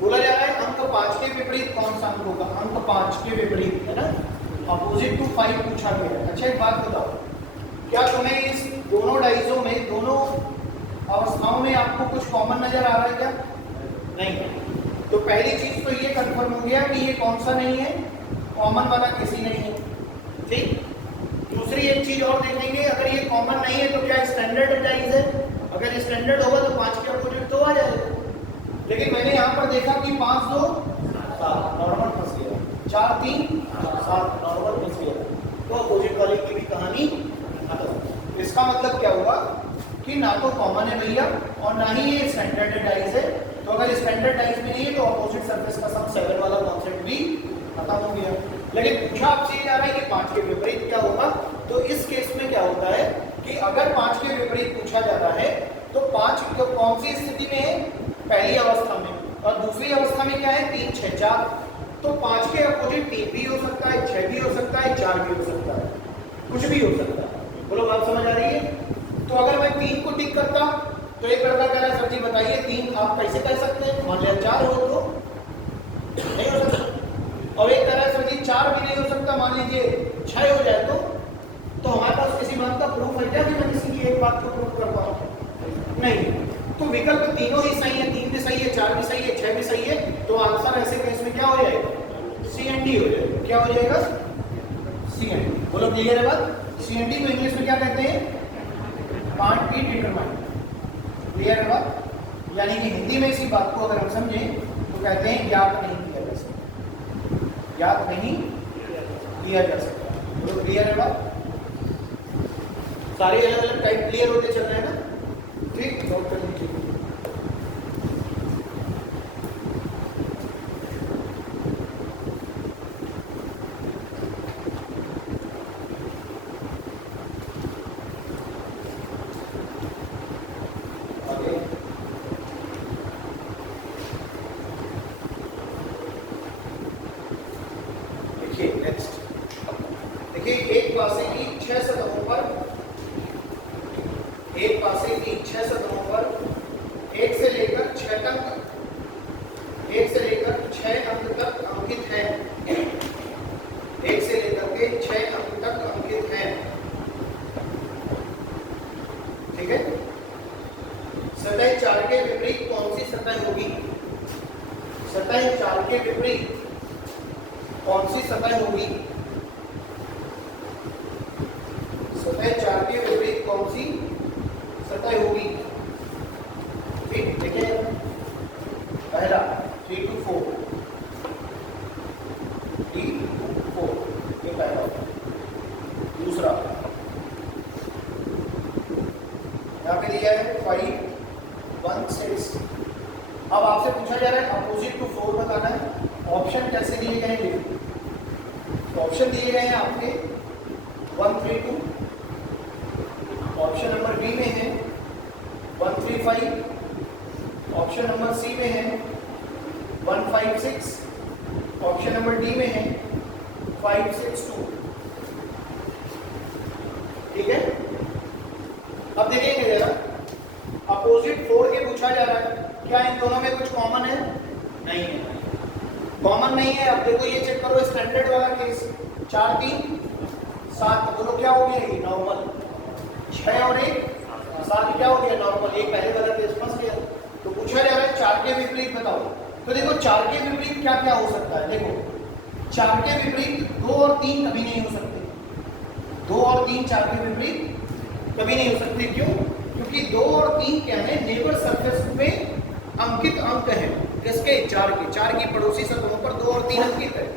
बोला जा रहा है अंक 5 के विपरीत कौन सा अंक होगा? अंक 5 के विपरीत है ना, अपोजिट टू 5 पूछा गया है। अच्छा एक बात बताओ, क्या तुम्हें इस दोनों डाइजों में दोनों अवस्थाओं में आपको कुछ कॉमन नजर आ रहा है क्या? नहीं। तो पहली चीज तो ये कंफर्म हो गया कि ये कौन सा नहीं है? कॉमन वाला किसी नहीं है। ठीक। दूसरी एक चीज और देखेंगे, अगर ये कॉमन नहीं है तो क्या स्टैंडर्ड डाइज है? अगर स्टैंडर्ड होगा तो 5 के अपोजिट तो आ जाएगा। लेकिन मैंने यहाँ पर देखा कि 5, 2, 7 नॉर्मल फंस गया, 4, 3, 7 नॉर्मल फंस गया। तो अपोजिट वाले की भी कहानी खत्म। इसका मतलब क्या हुआ कि ना तो कॉमन है भैया और ना ही ये स्टैंडर्ड डाइज है। तो अगर स्टैंडर्ड डाइज में नहीं है तो अपोजिट सरफेस का सम 7 वाला कॉन्सेप्ट भी खत्म हो गया। लेकिन पूछा आपसे ये जा रहा है कि 5 के विपरीत क्या होगा? तो इस केस में क्या होता है कि अगर 5 के विपरीत पूछा जा रहा है तो 5 कौन सी स्थिति में है? पहली अवस्था में। और दूसरी अवस्था में क्या है? 3, 6, 4। तो 5 के अपोजिट 3 भी हो सकता है, 6 भी हो सकता है, 4 भी हो सकता है, कुछ भी हो सकता है। बोलो बात समझ आ रही है? तो अगर मैं 3 को टिक करता तो एक लड़का कह रहा है सर जी बताइए 3 आप कैसे कह सकते हैं? मान लिया 4 हो तो नहीं हो सकता। और एक कह रहा है सर जी 4 भी नहीं हो सकता, मान लीजिए 6 हो जाए तो हमारे पास किसी बात का प्रूफ है क्या कि मैं किसी की एक बात को प्रूफ कर पाऊँ? नहीं। तो विकल्प तीनों ही सही है, 3 भी सही है, 4 भी सही है, 6 भी सही है। तो आंसर ऐसे केस में क्या हो जाएगा? सी एंड डी हो जाएगा। क्या हो जाएगा? सी एंड डी। बोलो क्लियर है बात? सी एंड डी को इंग्लिश में क्या कहते हैं? Can't be determined. क्लियर है बात? यानी कि हिंदी में इसी बात को अगर हम समझें तो कहते हैं ज्ञात नहीं किया जा सकता, ज्ञात नहीं किया जा सकता। तो क्लियर है बात? सारे अलग अलग टाइप क्लियर होते चल रहे हैं ना? ठीक, नोट कर लीजिए। देखिए एक पासे की 6 सतहों पर, एक पासे की 6 सतहों पर 1 से लेकर 6 तक, 1 से लेकर 6 अंक तक अंकित है, 1 से लेकर के 6 अंक तक अंकित है। ठीक है? सतह 4 के विपरीत कौन सी सतह होगी? सतह 4 के विपरीत कौन सी सतह होगी? सतह 4 के विपरीत कौन सी सतह होगी? ठीक, देखिए पहला 3 to 4, 3 to 4 ये पहला। दूसरा यहाँ पे दिया है 5 1 6। अब आपसे पूछा जा रहा है अपोजिट टू 4 बताना है। ऑप्शन कैसे दिए गए हैं? तो ऑप्शन दिए गए हैं आपके 1 3 2, ऑप्शन नंबर बी में है 1 3 5, ऑप्शन नंबर सी में है 1 5 6, ऑप्शन नंबर डी में है 5 6 2। ठीक है? अब देखेंगे जरा, अपोजिट 4 के पूछा जा रहा है, क्या इन दोनों में कुछ कॉमन है? नहीं है, कॉमन नहीं है। अब देखो ये चेक करो स्टैंडर्ड वाला केस, 4 3 7, बोलो क्या हो गया? ये नॉर्मल। 6 और 1 7 क्या हो गया? नॉर्मल। एक पहले वाला केस फंस गया। तो पूछा जा रहा है 4 के विपरीत बताओ। तो देखो 4 के विपरीत क्या क्या हो सकता है? देखो 4 के विपरीत 2 और 3 कभी नहीं हो सकते। 2 और 3 4 के विपरीत कभी नहीं हो सकते। क्यों? क्योंकि 2 और 3 क्या है? नेबर सरफेस में अंकित अंक है। किसके? 4 के। 4 की पड़ोसी सतहों पर 2 और 3 अंकित है।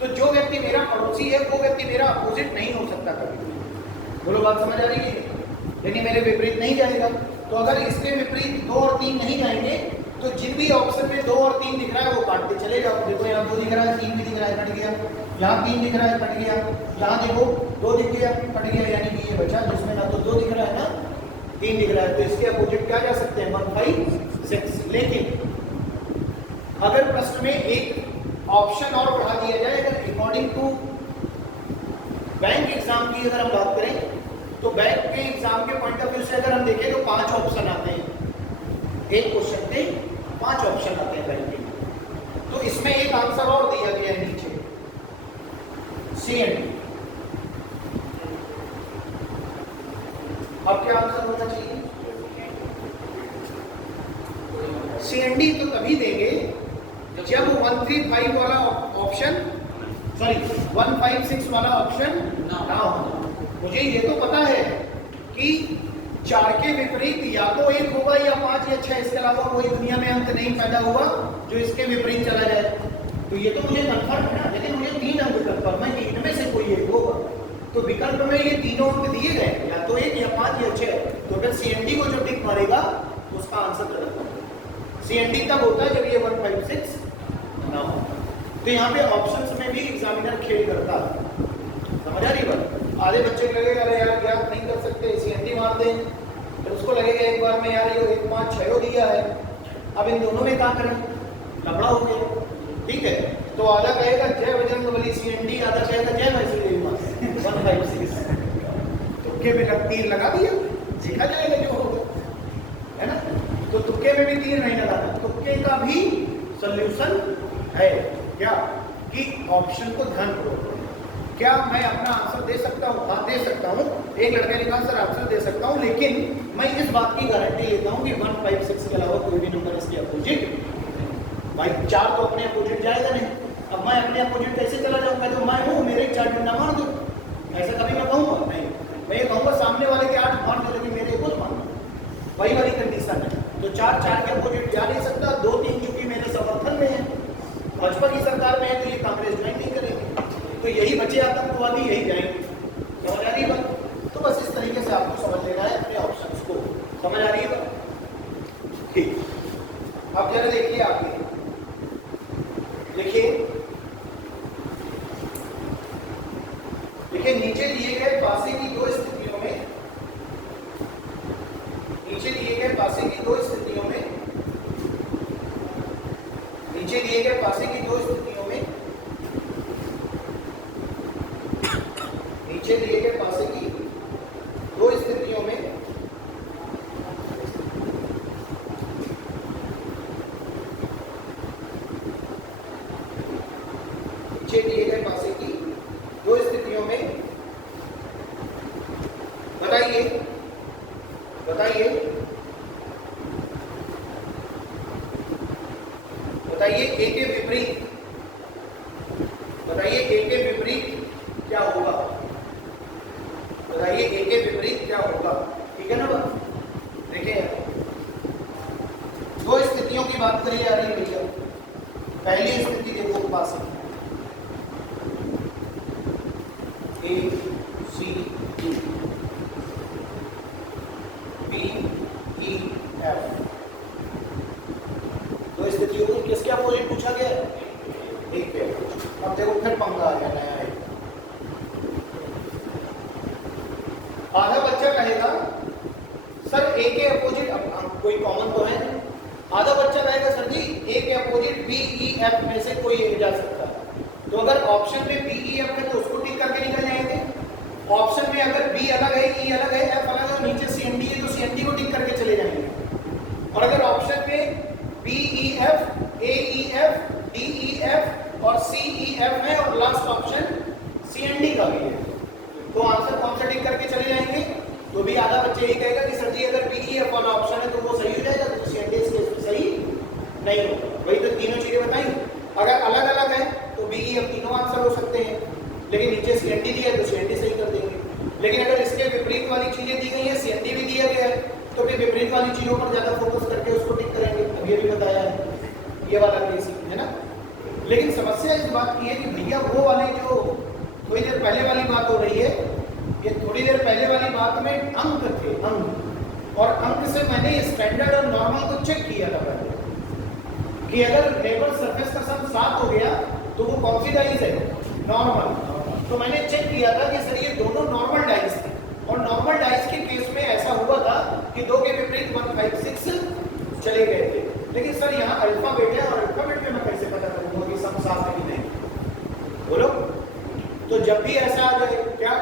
तो जो व्यक्ति मेरा पड़ोसी है वो व्यक्ति मेरा अपोजिट नहीं हो सकता कभी। बोलो बात समझ आ रही है? यानी मेरे विपरीत नहीं जाएगा। तो अगर इसके विपरीत 2 और 3 नहीं जाएंगे तो जिन भी ऑप्शन में 2 और 3 दिख रहा है वो काटते चले जाओ। देखो यहाँ 2 दिख रहा है, 3 भी दिख रहा है, कट गया। यहाँ 3 दिख रहा है, कट गया। यहाँ देखो 2 दिख गया, कट गया। यानी कि ये बचा जिसमें ना तो 2 दिख रहा है ना 3 दिख रहा है। तो इसके अपोजिट क्या जा सकते हैं? 1 5 6। लेकिन अगर प्रश्न में एक ऑप्शन और बढ़ा दिया जाए, अगर अकॉर्डिंग टू बैंक एग्जाम की अगर हम बात करें तो बैंक के एग्जाम के पॉइंट ऑफ व्यू से अगर हम देखें तो 5 ऑप्शन आते हैं। एक क्वेश्चन पे 5 ऑप्शन आते हैं बैंक के। तो इसमें एक आंसर और दिया गया है नीचे, सी एंड डी। अब क्या आंसर होना चाहिए? सी एंड डी तो तभी देंगे जब 1 3 5 वाला ऑप्शन, सॉरी 1 5 6 वाला ऑप्शन ना हो। मुझे ये तो पता है कि 4 के विपरीत या तो 1 होगा या 5 या 6, इसके अलावा कोई दुनिया में अंक नहीं पैदा हुआ जो इसके विपरीत चला जाए। तो ये तो मुझे कंफर्म है ना। लेकिन मुझे 3 अंक कंफर्म है कि इनमें से कोई एक होगा। तो विकल्प में ये तीनों अंक दिए गए, या तो 1 या 5 या 6। तो अगर सीएनडी को जो टिक मारेगा उसका आंसर गलत होगा। सीएनडी तब होता है जब ये 1 5 6 ना हो। तो यहाँ पे ऑप्शंस में भी एग्जामिनर खेल करता है। समझ आ रही बात? आधे बच्चे को लगेगा अरे यार ज्ञात नहीं कर सकते, सीएनडी मार दें। तो उसको लगेगा एक बार में यार ये 1 5 6 दिया है, अब इन दोनों में क्या करें? लफड़ा हो गया। ठीक है? तो आधा कहेगा जय बजरंगबली सीएनडी, आधा कहेगा जय मैसूर 1 5 6। तुक्के में तीर लगा दिया, देखा जाएगा जो होगा, है ना? तो तुक्के में भी तीर नहीं लगाना। तुक्के का भी सॉल्यूशन है क्या? कि ऑप्शन को ध्यान करो। क्या मैं अपना आंसर दे सकता हूँ? हाँ दे सकता हूँ। एक लड़के ने कहा सर आंसर दे सकता हूँ, लेकिन मैं इस बात की गारंटी लेता हूँ कि 1 5 6 के अलावा कोई भी नंबर इसके अपोजिट, भाई 4 तो अपने अपोजिट जाएगा नहीं। अब मैं अपने अपोजिट कैसे चला जाऊँगा? तो मैं हूँ, मेरे 4 डंडा मार दो, ऐसा कभी मैं कहूँगा नहीं। मैं ये कहूँगा सामने वाले के 8 मार दो, लेकिन मेरे को मार वही वाली कंडीशन है। तो 4 के अपोजिट जा नहीं सकता, 2 3 चूंकि मेरे समर्थन में है, भाजपा की सरकार में है, तो ये कांग्रेस ज्वाइन नहीं करेगी, तो यही बचे आतंकवादी, यही जाएंगे। समझ आ रही है बात? तो बस इस तरीके से आपको समझ लेना है अपने ऑप्शंस को। समझ आ रही है बात? ठीक, अब जरा देखिए आगे, देखिए नीचे दिए गए पासे की 2 स्थितियों में, नीचे दिए गए पासे की 2 स्थितियों में, नीचे दिए गए पासे की 2 स्थितियों में, नीचे दिए गए पासे की 2 स्थितियों में नीचे दिए गए पासे की 2 स्थितियों में बताइए बताइए बताइए ए के विपरीत, बताइए ए के विपरीत क्या होगा, बताइए ए के विपरीत क्या होगा। ठीक है ना बात? देखिए 2 स्थितियों की बात करी जा रही है भैया। पहली स्थिति देखो पास A C D B E F, 2 स्थितियों को किसके अपोजिट पूछा गया है? एक पे। अब देखो फिर पंगा आ गया नया है। आधा बच्चा कहेगा सर ए के अपोजिट, अब कोई कॉमन तो है नहीं, आधा बच्चा कहेगा सर जी ए के अपोजिट बी ई एफ में से कोई एक जा सकता है। तो अगर ऑप्शन में बी ई एफ है तो उसको टिक करके निकल जाएंगे, ऑप्शन में अगर बी अलग है, ई अलग है, एफ अलग है, नीचे सी एन डी है तो सी एन डी को टिक करके चले जाएंगे। और अगर ऑप्शन में B E F, A E F, D E F और सी ई एफ है और last option C N D का भी है, तो आंसर कौन सा टिक करके चले जाएंगे? तो भी आधा बच्चा यही कहेगा कि सर जी अगर बी ई एफ वाला ऑप्शन है तो वो सही हो जाएगा, तो सी एन डी इसके सही नहीं होगा। वही तो तीनों चीजें बताई। अगर अलग अलग है तो बी ई एफ तीनों आंसर हो सकते हैं, लेकिन नीचे सी एन डी दिया है तो सी एन डी सही कर देंगे। लेकिन अगर इसके विपरीत वाली चीजें दी गई है, सी एन डी भी दिया गया है, तो फिर विपरीत वाली चीजों पर ज्यादा फोकस करके उसको टिक करेंगे। अब ये भी बताया है, ये वाला केस है ना। लेकिन समस्या इस बात की है कि भैया वो वाले जो थोड़ी देर पहले वाली बात हो रही है, ये थोड़ी देर पहले वाली बात में अंक थे, अंक, और अंक से मैंने स्टैंडर्ड और नॉर्मल को चेक किया था पहले कि अगर नेबर सरफेस का सम 7 हो गया तो वो कौन सी डाइस है? नॉर्मल। तो मैंने चेक किया था कि सर ये दोनों नॉर्मल डाइस थे, और नॉर्मल डाइस के केस में ऐसा हुआ था कि 2 के विपरीत 1 5 6 चले गए थे। लेकिन सर यहाँ अल्फाबेट है और अल्फाबेट में मैं कैसे पता करूंगा कि सम 7 है कि नहीं? बोलो। तो जब भी ऐसा आ जाए क्या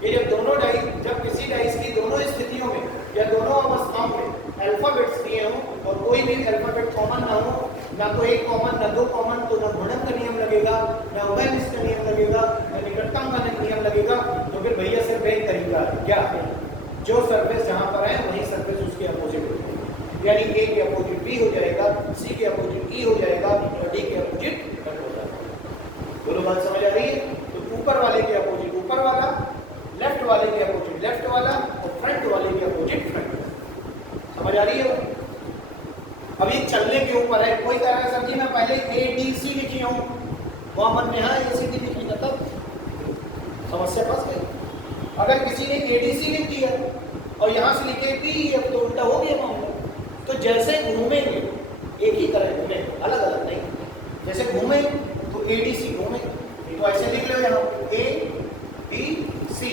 कि जब दोनों डाइस, जब किसी डाइस की दोनों स्थितियों में या दोनों अवस्थाओं में अल्फाबेट्स दिए हों और कोई भी अल्फाबेट कॉमन ना हो, ना तो एक कॉमन ना 2 कॉमन, तो ना गुणन का नियम लगेगा, ना उभयनिष्ठ का नियम लगेगा, ना निकटतम का नियम लगेगा, तो फिर भैया सिर्फ एक तरीका है, क्या? जो सरफेस जहां पर है वही सरफेस उसके अपोजिट हो जाएगा, यानी ए के अपोजिट बी हो जाएगा, सी के अपोजिट ई हो जाएगा और डी के अपोजिट एफ हो जाएगा। बोलो बात समझ आ रही है? तो ऊपर वाले के अपोजिट ऊपर वाला, लेफ्ट वाले के अपोजिट लेफ्ट वाला और फ्रंट वाले के अपोजिट फ्रंट। समझ आ रही है? अब ये चलने के ऊपर है। कोई कह रहा है सर जी मैं पहले ए डी सी लिखी हूँ, वहां मन में हाँ ए सी डी लिखी, तब समस्या फंस गई। अगर किसी ने ए डी सी लिख दिया और यहाँ से लिखे पी एफ तो उल्टा हो गया मामला। तो जैसे घूमेंगे एक ही तरह घूमेंगे, अलग अलग नहीं। जैसे घूमे तो ए डी सी घूमे, तो ऐसे लिख लो यहाँ ए डी सी।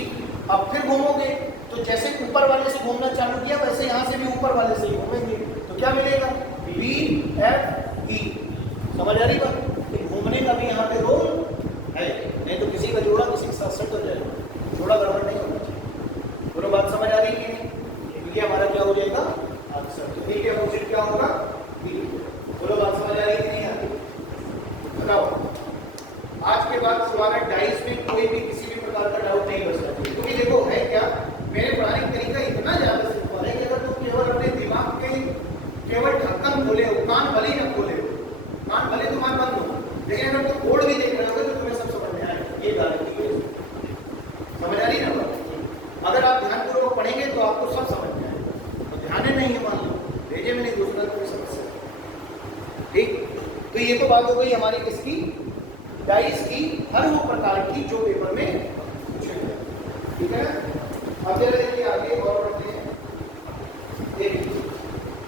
अब फिर घूमोगे तो जैसे ऊपर वाले से घूमना चालू किया वैसे यहाँ से भी ऊपर वाले से ही घूमेंगे, तो क्या मिलेगा? B F E. समझ आ रही बात? घूमने का भी यहाँ पे रोल है, नहीं तो किसी का जोड़ा किसी के साथ सेट हो जाएगा, थोड़ा गड़बड़ नहीं होना चाहिए। दोनों बात समझ आ रही है? क्योंकि हमारा क्या हो जाएगा? आंसर बी के अपोजिट क्या होगा? बी। दोनों बात समझ आ रही है? नहीं आ रही? बताओ। आज के बाद तुम्हारा डाइस में कोई भी किसी भी प्रकार का डाउट नहीं बच सकता, क्योंकि देखो है क्या, मेरे पढ़ाने का तरीका इतना ज्यादा सिंपल है कि अगर तुम केवल अपने दिमाग के केवल ढक्कन खोले हो, कान भले ही न खोले हो, कान भले तुम्हारे बंद हो, लेकिन अगर तुम बोर्ड भी देख रहे हो तो तुम्हें सब समझ में आएगा। ये गारंटी है। समझ आ रही ना बात? अगर आप ध्यानपूर्वक पढ़ेंगे तो आपको सब समझ में आएगा, तो ध्यान नहीं हो तो बात हो गई हमारी किसकी, डाइस की, हर वो प्रकार की जो पेपर में पूछे गए, ठीक है ना। अब जरा देखिए आगे और बढ़ते हैं। देखिए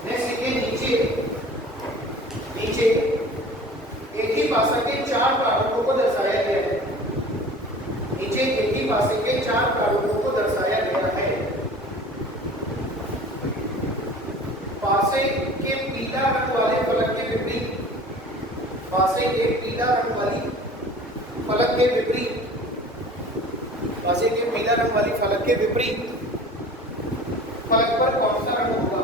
नेक्स्ट देखिए, नीचे एक ही पासा के 4 प्रारूपों को दर्शाया गया है। नीचे एक ही पासे के 4 प्रारूपों को दर्शाया गया है। पासे के पीला रंग वाले फलक के विपरीत, पासे के पीला रंग वाली फलक के विपरीत, पासे के पीला रंग वाली फलक के विपरीत फलक पर कौन सा रंग होगा?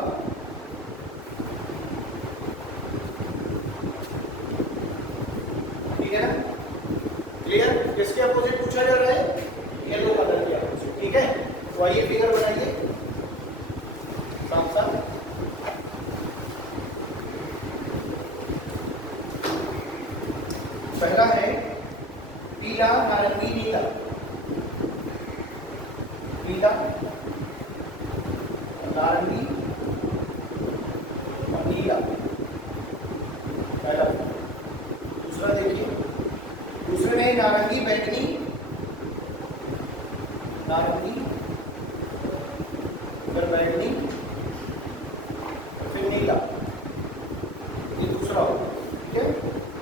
ठीक है ना, क्लियर? किसके अपोजिट पूछा जा रहा है? येलो कलर के अपोजिट, ठीक है। तो आइए फिगर बनाइए साफ साफ। पहला है पीला, नारंगी, नीला, पीला, नारंगी और नीला, पहला। दूसरा देखिए, दूसरे में नारंगी, बैंगनी, नारंगी, फिर बैंगनी, फिर नीला, ये दूसरा हो, ठीक है।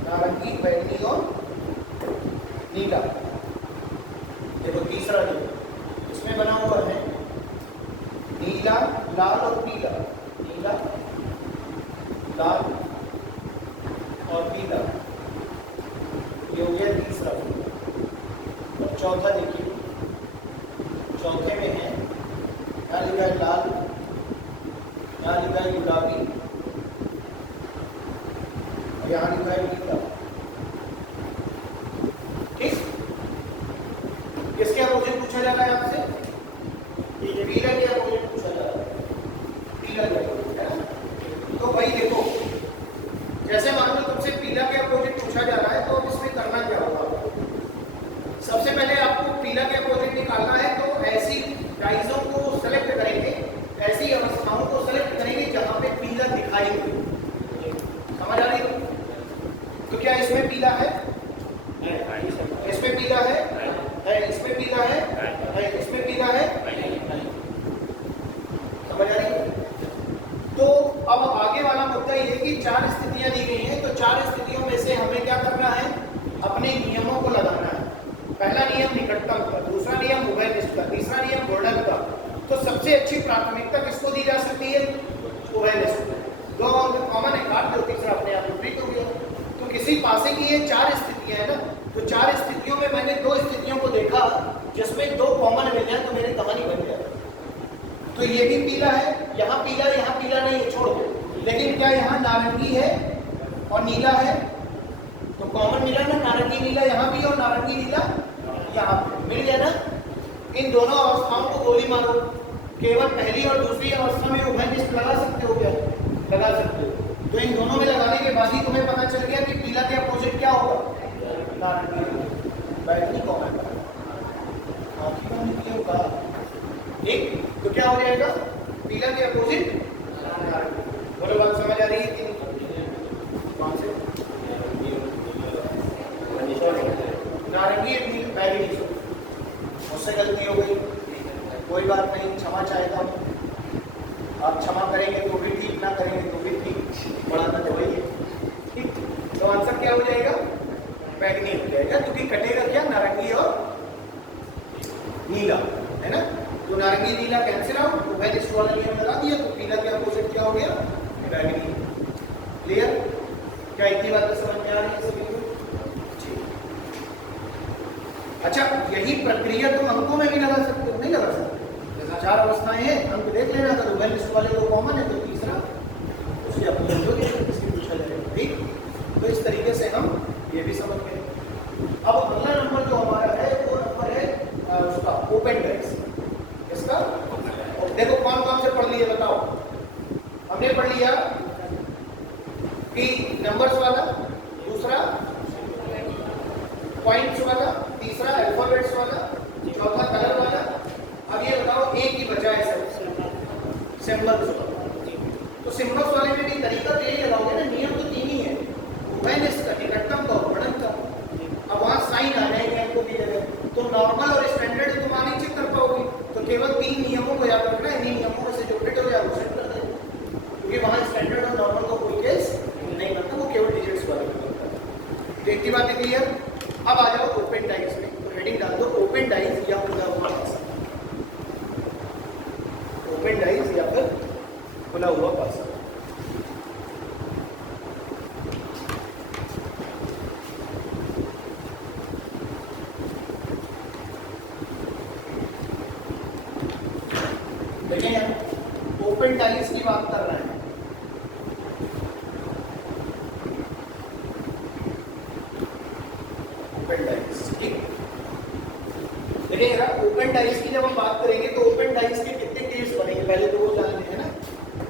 नारंगी, बैंगनी और नीला। देखो तीसरा देखो, इसमें बना हुआ है नीला, लाल और पीला, नीला, लाल और पीला, ये हो गया तीसरा। और चौथा देखिए, चौथे में है यहाँ लिखा है लाल, यहाँ लिखा है गुलाबी, और यहाँ लिखा है नीला, ठीक। किसके अपोजिट पूछा जा रहा है आपसे? ये पीला के अपोजिट पूछा जा रहा है, पीला के अपोजिट, है ना। तो भाई देखो, जैसे मान लो तुमसे पीला के अपोजिट पूछा जा रहा है, तो अब इसमें करना क्या होगा? सबसे पहले आपको पीला के अपोजिट निकालना है, तो ऐसी डाइजों को सेलेक्ट करेंगे, ऐसी अवस्थाओं को सेलेक्ट करेंगे जहां पे पीला दिखाई दे। समझ आ रही है? तो क्या इसमें पीला है? इसमें पीला है? इसमें पीला है? इसमें पीला है? समझ आ रही है? तो अब आगे वाला मुद्दा ये है कि 4 स्थितियां दी गई हैं, तो 4 स्थितियों में से हमें क्या करना है? अपने नियमों को लगाना है। पहला नियम निकटतम का, दूसरा नियम उभयनिष्ठ का, तीसरा नियम वर्णन का। तो सबसे अच्छी प्राथमिकता किसको दी जा सकती है? उभयनिष्ठ। 2 अंक कॉमन है, काट दो, तीसरा अपने आप विपरीत हो गया। तो किसी पासे की ये 4 स्थितियां है ना, तो 4 स्थितियों में मैंने 2 स्थितियों को देखा जिसमें 2 कॉमन मिल जाए तो मेरी कहानी बन जाए। तो ये भी पीला है, यहाँ पीला नहीं है, छोड़ दो। लेकिन क्या यहाँ नारंगी है और नीला है? तो कॉमन मिला ना, नारंगी नीला यहाँ भी और नारंगी नीला यहाँ पे मिल गया ना। इन दोनों अवस्थाओं को गोली मारो, केवल पहली और दूसरी अवस्था में उभयनिष्ठ लगा सकते हो क्या? लगा सकते हो। तो इन दोनों में लगाने के बाद ही तुम्हें पता चल गया कि पीला के अपोजिट क्या होगा? नारंगी, बैंगनी कॉमन होगा, ठीक। तो क्या हो जाएगा? पीला के अपोजिट नारंगी। बोलो बात समझ आ रही है कि कौन से? नारंगी, बैंगनी। मुझसे गलती हो गई, कोई बात नहीं, क्षमा चाहेगा। आप क्षमा करेंगे तो भी ठीक, ना करेंगे तो भी ठीक, बढ़ाना चाहिए, ठीक। तो आंसर क्या हो जाएगा? बैंगनी हो जाएगा, क्योंकि कटेगा क्या? नारंगी और नीला, है ना। तो नारंगी नीला कैंसिल आउट, उभयनिष्ठ वाला नियम लगा दिया, तो पीला के अपोजिट क्या हो गया? बैंगनी। क्लियर? क्या इतनी बातें समझ में आ रही है सभी को? अच्छा, यही प्रक्रिया तुम अंकों में भी लगा सकते हो, नहीं लगा सकते? 4 अवस्थाएं हैं, अंक देख लेना। अगर उभयनिष्ठ वाले 2 कॉमन है तो तीसरा उसके अपोजिट हो गया, किसकी पूछा जाएगा, ठीक। तो इस तरीके से हम ये भी समझ गए। अब अगला नंबर जो हमारा है वो नंबर है उसका ओपन डाइस। इसका देखो कौन कौन से पढ़ लिए बताओ। हमने पढ़ लिया कि नंबर्स वाला, दूसरा पॉइंट्स वाला, तीसरा अल्फाबेट्स वाला, चौथा कलर वाला। अब ये बताओ एक ही बचा है सिंबल्स। तो सिंबल्स वाले में भी तरीका तो यही लगाओगे ना, नियम तो 3 ही है। उभयनिष्ठ केवल 3 नियमों को याद रखना है, इन्हीं नियमों में से जो फिट हो जाए वो सेट कर देना, क्योंकि वहाँ स्टैंडर्ड और नॉर्मल का कोई केस नहीं बनता, वो केवल डिजिट्स वाले में बनता है। तो इतनी बातें क्लियर। अब आ जाओ ओपन डाइज में, तो हेडिंग डाल दो ओपन डाइज या खुला हुआ पासा। ओपन डाइज या फिर खुला हुआ पासा। देखिए ओपन डाइज की बात कर रहे हैं। ओपन डाइज, ठीक। देखिए ओपन डाइज की जब हम बात करेंगे तो ओपन डाइज के कितने केस बनेंगे पहले तो वो जानते हैं ना।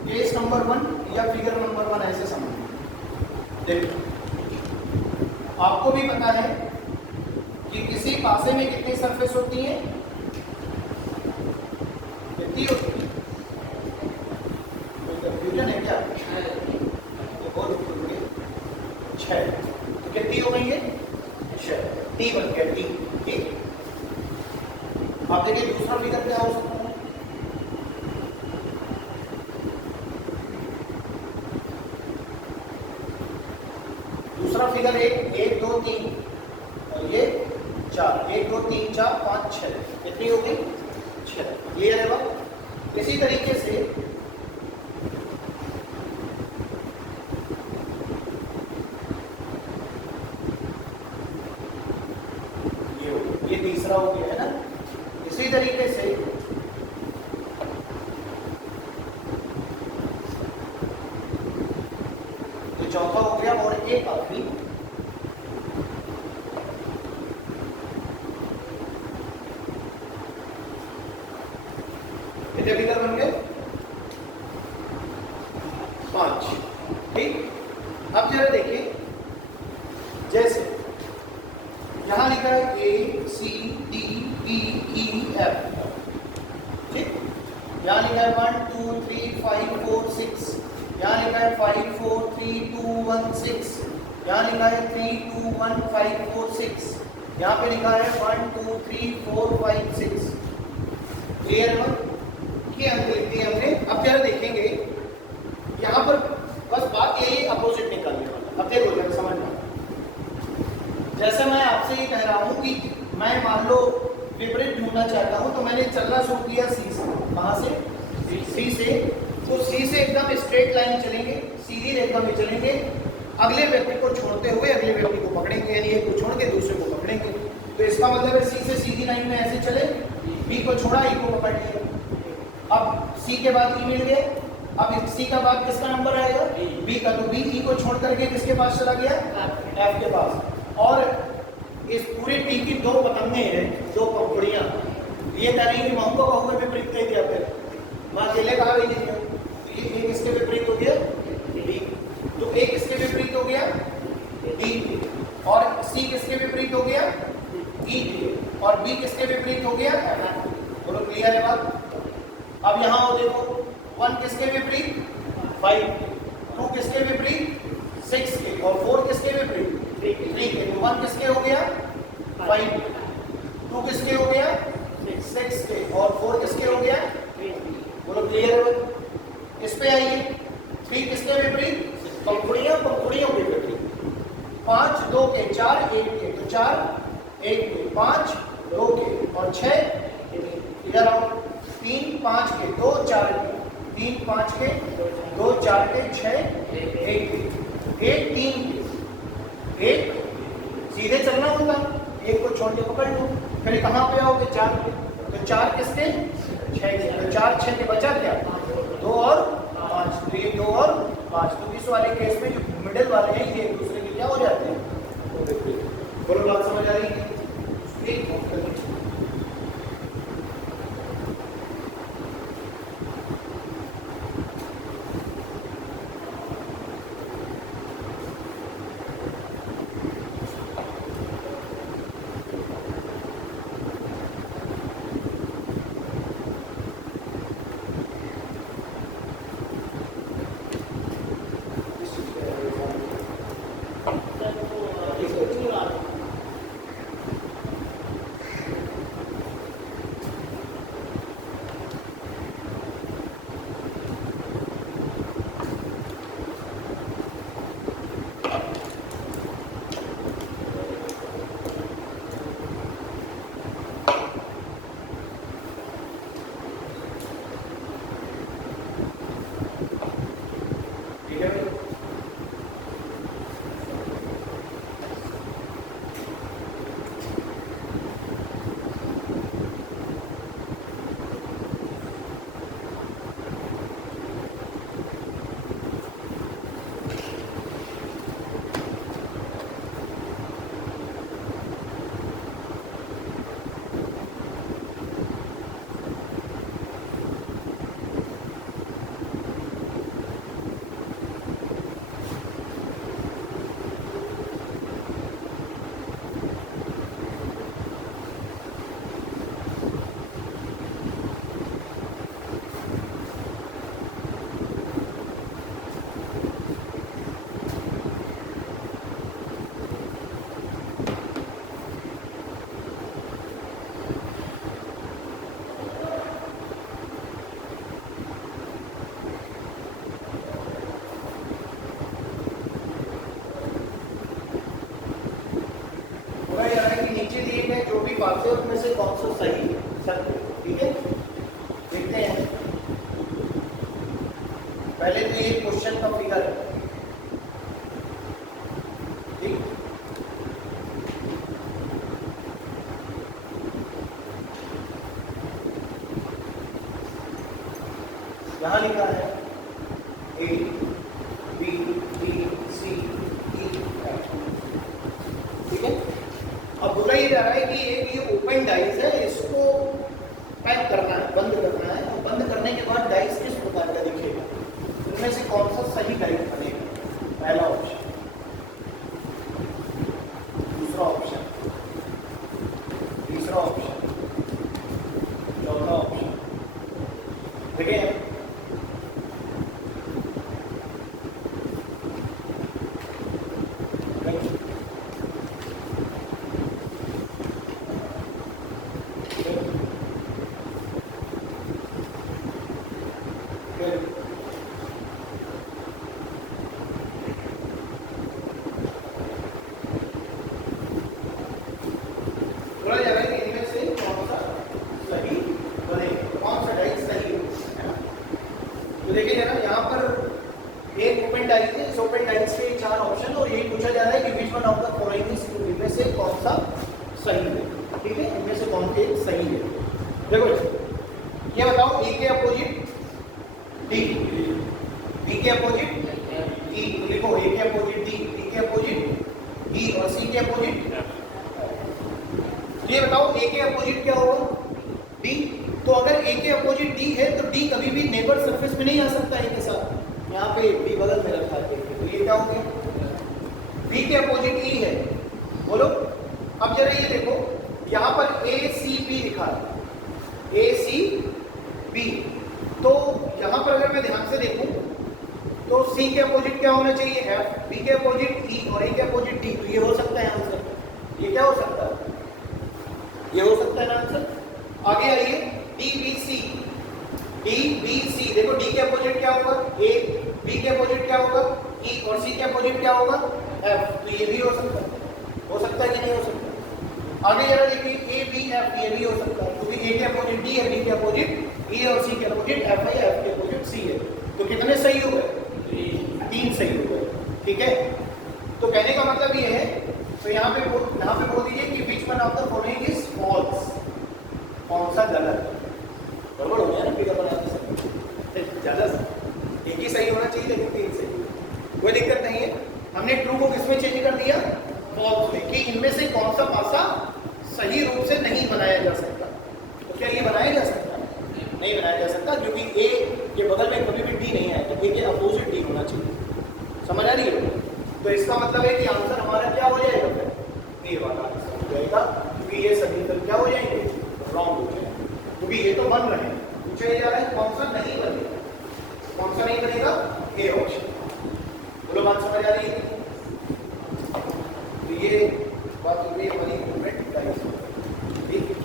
केस नंबर 1 या फिगर नंबर 1 ऐसे समझ। देखिए आपको भी पता है कि किसी पासे में कितनी सरफेस होती है, कितनी होती है? कोई कंफ्यूजन है क्या? 6। तो कितनी हो गई है? 6। टी बन गया टी, ठीक। आप देखिए दूसरा फिगर क्या हो सकता है? दूसरा फिगर 1 2 3 और ये 4, 1 2 3 4 5 6, कितनी हो गई? 6। क्लियर है बात? इसी तरीके से ये तीसरा हो गया है ना। इसी तरीके से ये चौथा हो गया और एक आखिरी। कितने फिगर बन गए? 5, ठीक। अब जरा देखिए, जैसे यहां लिखा है A C D E E F, ठीक। यहां लिखा है 1 2 3 5 4 6, यहां लिखा है 5 4 3 2 1 6, यहां लिखा है 3 2 1 5 4 6, यहां पे लिखा है 1 2 3 4 5 6। क्लियर है? ये अंक लिख दिए हमने। अब जरा देखेंगे यहां पर बस बात यही अपोजिट निकालने वाला। अब देखो जरा समझना, जैसे मैं आपसे ये कह रहा हूं कि मैं मान लो विपरीत ढूंढना चाहता हूं, तो मैंने चलना शुरू किया सी से। कहां से? सी से। तो सी से एकदम स्ट्रेट लाइन चलेंगे, सीधी रेखा में चलेंगे, अगले व्यक्ति को छोड़ते हुए अगले व्यक्ति को पकड़ेंगे, यानी एक को छोड़ के दूसरे को पकड़ेंगे। तो इसका मतलब है सी से सीधी लाइन में ऐसे चले, बी को छोड़ा, ई को पकड़ लिया। अब सी के बाद ई मिल गया, अब सी का बाद किसका नंबर आएगा? बी का। तो बी ई को छोड़ करके किसके पास चला गया? एफ के पास। और इस पूरी टी की 2 पतंगे हैं, 2 पंखुड़ियां। ये कह रही है मां को कहूंगा विपरीत कह दिया, फिर मां अकेले कहा गई नहीं है। ये एक इसके विपरीत हो गया डी, तो एक इसके विपरीत हो गया डी, और सी किसके विपरीत हो गया? ई, और बी किसके विपरीत हो गया? बोलो क्लियर है बात? अब यहां हो देखो, 1 किसके विपरीत? 5, 2 किसके विपरीत? 6 के, और 4 किसके विपरीत? 3 के। तो 1 किसके हो गया? 5, 2 किसके हो गया? 6 के, और 4 किसके हो गया? बोलो क्लियर है? इस पे आइए, 3 किसके विपरीत? पंखुड़ियों के विपरीत। 5 2 के, 4 1 के, तो 4 1 के, 5 2 के, और 6 इधर आओ, 3 5 के, 2 4 के, 3 5 के, 2 4 के, 6 1 के, 1 3 के, 1 सीधे चलना होगा, 1 को छोड़ के पकड़ लो, फिर कहाँ पे आओगे? 4 पे। तो 4 किसके? 6 के। तो 4 6 के बचा क्या? 2 और 5। तो ये 2 और 5। तो इस वाले केस में जो मिडिल वाले हैं ये एक दूसरे के क्या हो जाते हैं? बोलो बात समझ आ रही है? पहले तो ये क्वेश्चन का फिगर है, ठीक। यहां लिखा है A B D C E F, ठीक है। अब बोला ये जा रहा है कि एक ये ओपन डाइस है, इसको पैक करना है, बंद करना है, और बंद करने के बाद डाइस किस प्रकार का दिखेगा, इनमें से कौन सा सही डाइस बनेगा। पहला ऑप्शन, दूसरा ऑप्शन, तीसरा ऑप्शन, चौथा ऑप्शन, ठीक है। ये बताओ ए के अपोजिट क्या होगा, डी। तो अगर ए के अपोजिट डी है तो डी कभी भी नेबर सरफेस में नहीं आ सकता है के साथ। यहाँ पे डी बगल में रखा है, तो ये क्या हो गया, बी के अपोजिट ई है, बोलो। अब जरा ये देखो, यहाँ पर ए सी बी लिखा है, ए सी बी, तो यहाँ पर अगर मैं ध्यान से देखूं तो सी के अपोजिट क्या होना चाहिए, एफ, बी के अपोजिट ई और ए के अपोजिट डी, तो ये हो सकता है आंसर। ये क्या हो सकता है, ये हो सकता है ना आंसर। आगे आइए, D B C, D B C, देखो डी के अपोजिट क्या होगा, ए, बी के अपोजिट क्या होगा, ई, और सी के अपोजिट क्या होगा, एफ, तो ये भी हो सकता है कि नहीं हो सकता। आगे जरा देखिए, ए बी एफ, ये भी हो सकता है, क्योंकि ए के अपोजिट डी है, बी के अपोजिट ई और सी के अपोजिट एफ है, एफ के अपोजिट सी है। तो कितने सही हो गए, 3 सही हो गए, ठीक है। तो कहने का मतलब ये है, तो यहाँ पे बोल दीजिए कि which one of the following is false, कौन सा गलत। गड़बड़ हो गया ना फिगर बनाते समय, ज्यादा एक ही सही होना चाहिए लेकिन 3 सही, कोई दिक्कत नहीं है। हमने ट्रू को किसमें चेंज कर दिया, फॉल्स में, कि इनमें से कौन सा पासा सही रूप से नहीं बनाया जा सकता। तो क्या ये बनाया जा सकता, नहीं बनाया जा सकता, क्योंकि ए के बगल में कभी भी डी नहीं आएगा, ए के अपोजिट डी होना चाहिए। समझ आ रही है। तो इसका मतलब है कि आंसर हमारा क्या हो जाएगा, फिर ए वाला आंसर हो जाएगा, क्योंकि ये समीकरण क्या हो जाएंगे, रॉन्ग हो जाएंगे, क्योंकि ये तो बन रहे हैं। पूछा जा रहा है कौन सा नहीं बनेगा, कौन सा नहीं बनेगा, ए ऑप्शन। बोलो बात समझ आ रही है। तो ये बात हो गई हमारी मूवमेंट डाइस, ठीक है।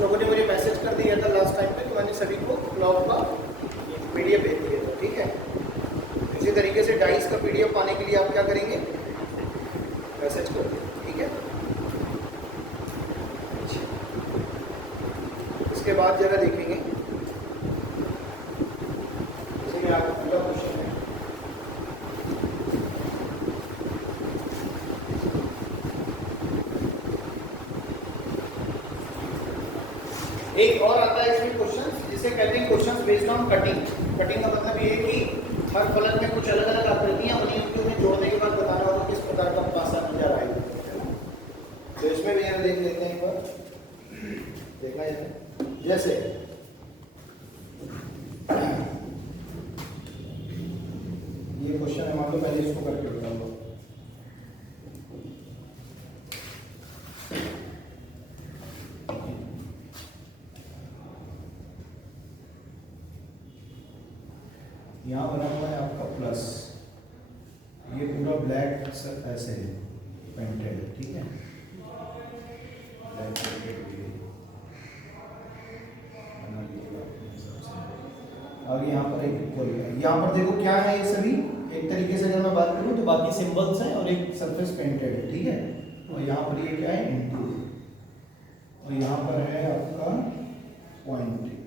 लोगों ने मुझे मैसेज कर दिया था लास्ट टाइम पे, तो मैंने सभी को ब्लॉग का पीडीएफ भेज दिया था, ठीक है। इसी तरीके से डाइस का पीडीएफ पाने के लिए आप क्या करेंगे, मैसेज कर दें, ठीक है। इसके बाद जरा देखेंगे, इसी में आपका पूरा क्वेश्चन है। एक और आता है इसमें क्वेश्चन जिसे कहते हैं question based on cutting. Cutting का मतलब ये है कि हर फलक में कुछ अलग अलग आकृतियां बनी होती हैं, उन्हें जोड़ने के बाद बताना होगा किस प्रकार का पासा नजर आएगा। तो इसमें भी हम देख लेते हैं एक बार, देखना है जैसे ये क्वेश्चन है, मान लो पहले इसको करके बताऊंगा। यहाँ बना हुआ है आपका प्लस, ये पूरा ब्लैक ऐसे है पेंटेड, ठीक है, ब्लैक पेंटेड बना लीजिएगा अपने हिसाब से। अब यहाँ पर एक इक्वल है, यहाँ पर देखो क्या है ये सभी एक तरीके से अगर मैं बात करूँ तो बाकी सिंबल्स हैं और एक सरफेस पेंटेड है, ठीक है। और यहाँ पर ये क्या है इनटू, और यहाँ पर है आपका पॉइंट